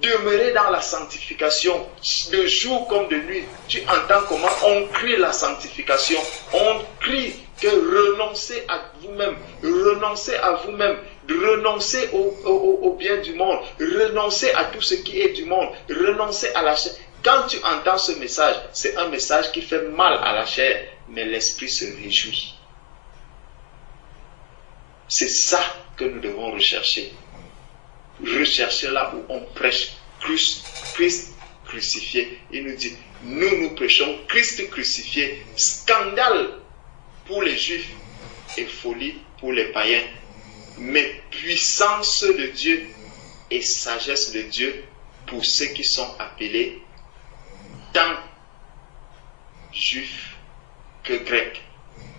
Demeurez dans la sanctification, de jour comme de nuit. Tu entends comment on crie la sanctification. On crie que renoncez à vous-même, renoncez à vous-même, renoncez au bien du monde, renoncez à tout ce qui est du monde, renoncez à la chair. Quand tu entends ce message, c'est un message qui fait mal à la chair, mais l'esprit se réjouit. C'est ça que nous devons rechercher. Rechercher là où on prêche Christ crucifié. Il nous dit, nous prêchons Christ crucifié. Scandale pour les Juifs et folie pour les païens. Mais puissance de Dieu et sagesse de Dieu pour ceux qui sont appelés tant Juifs que Grecs.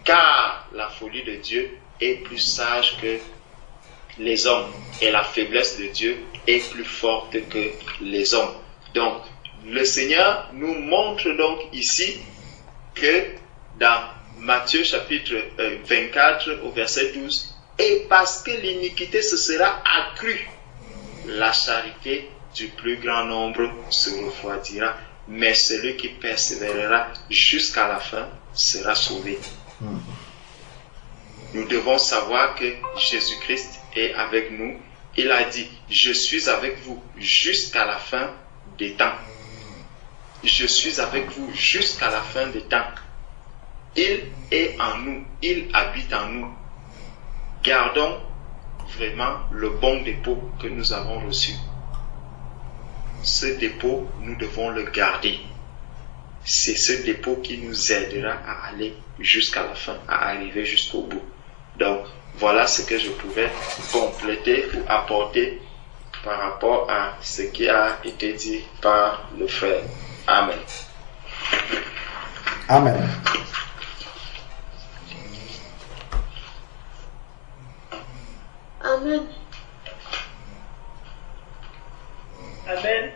Car la folie de Dieu est plus sage que les hommes et la faiblesse de Dieu est plus forte que les hommes. Donc, le Seigneur nous montre donc ici que dans Matthieu chapitre 24 au verset 12, et parce que l'iniquité se sera accrue, la charité du plus grand nombre se refroidira, mais celui qui persévérera jusqu'à la fin sera sauvé. Nous devons savoir que Jésus-Christ est avec nous. Il a dit, je suis avec vous jusqu'à la fin des temps. Je suis avec vous jusqu'à la fin des temps. Il est en nous, il habite en nous. Gardons vraiment le bon dépôt que nous avons reçu. Ce dépôt, nous devons le garder. C'est ce dépôt qui nous aidera à aller jusqu'à la fin, à arriver jusqu'au bout. Donc, voilà ce que je pouvais compléter ou apporter par rapport à ce qui a été dit par le frère. Amen. Amen. Amen. Amen.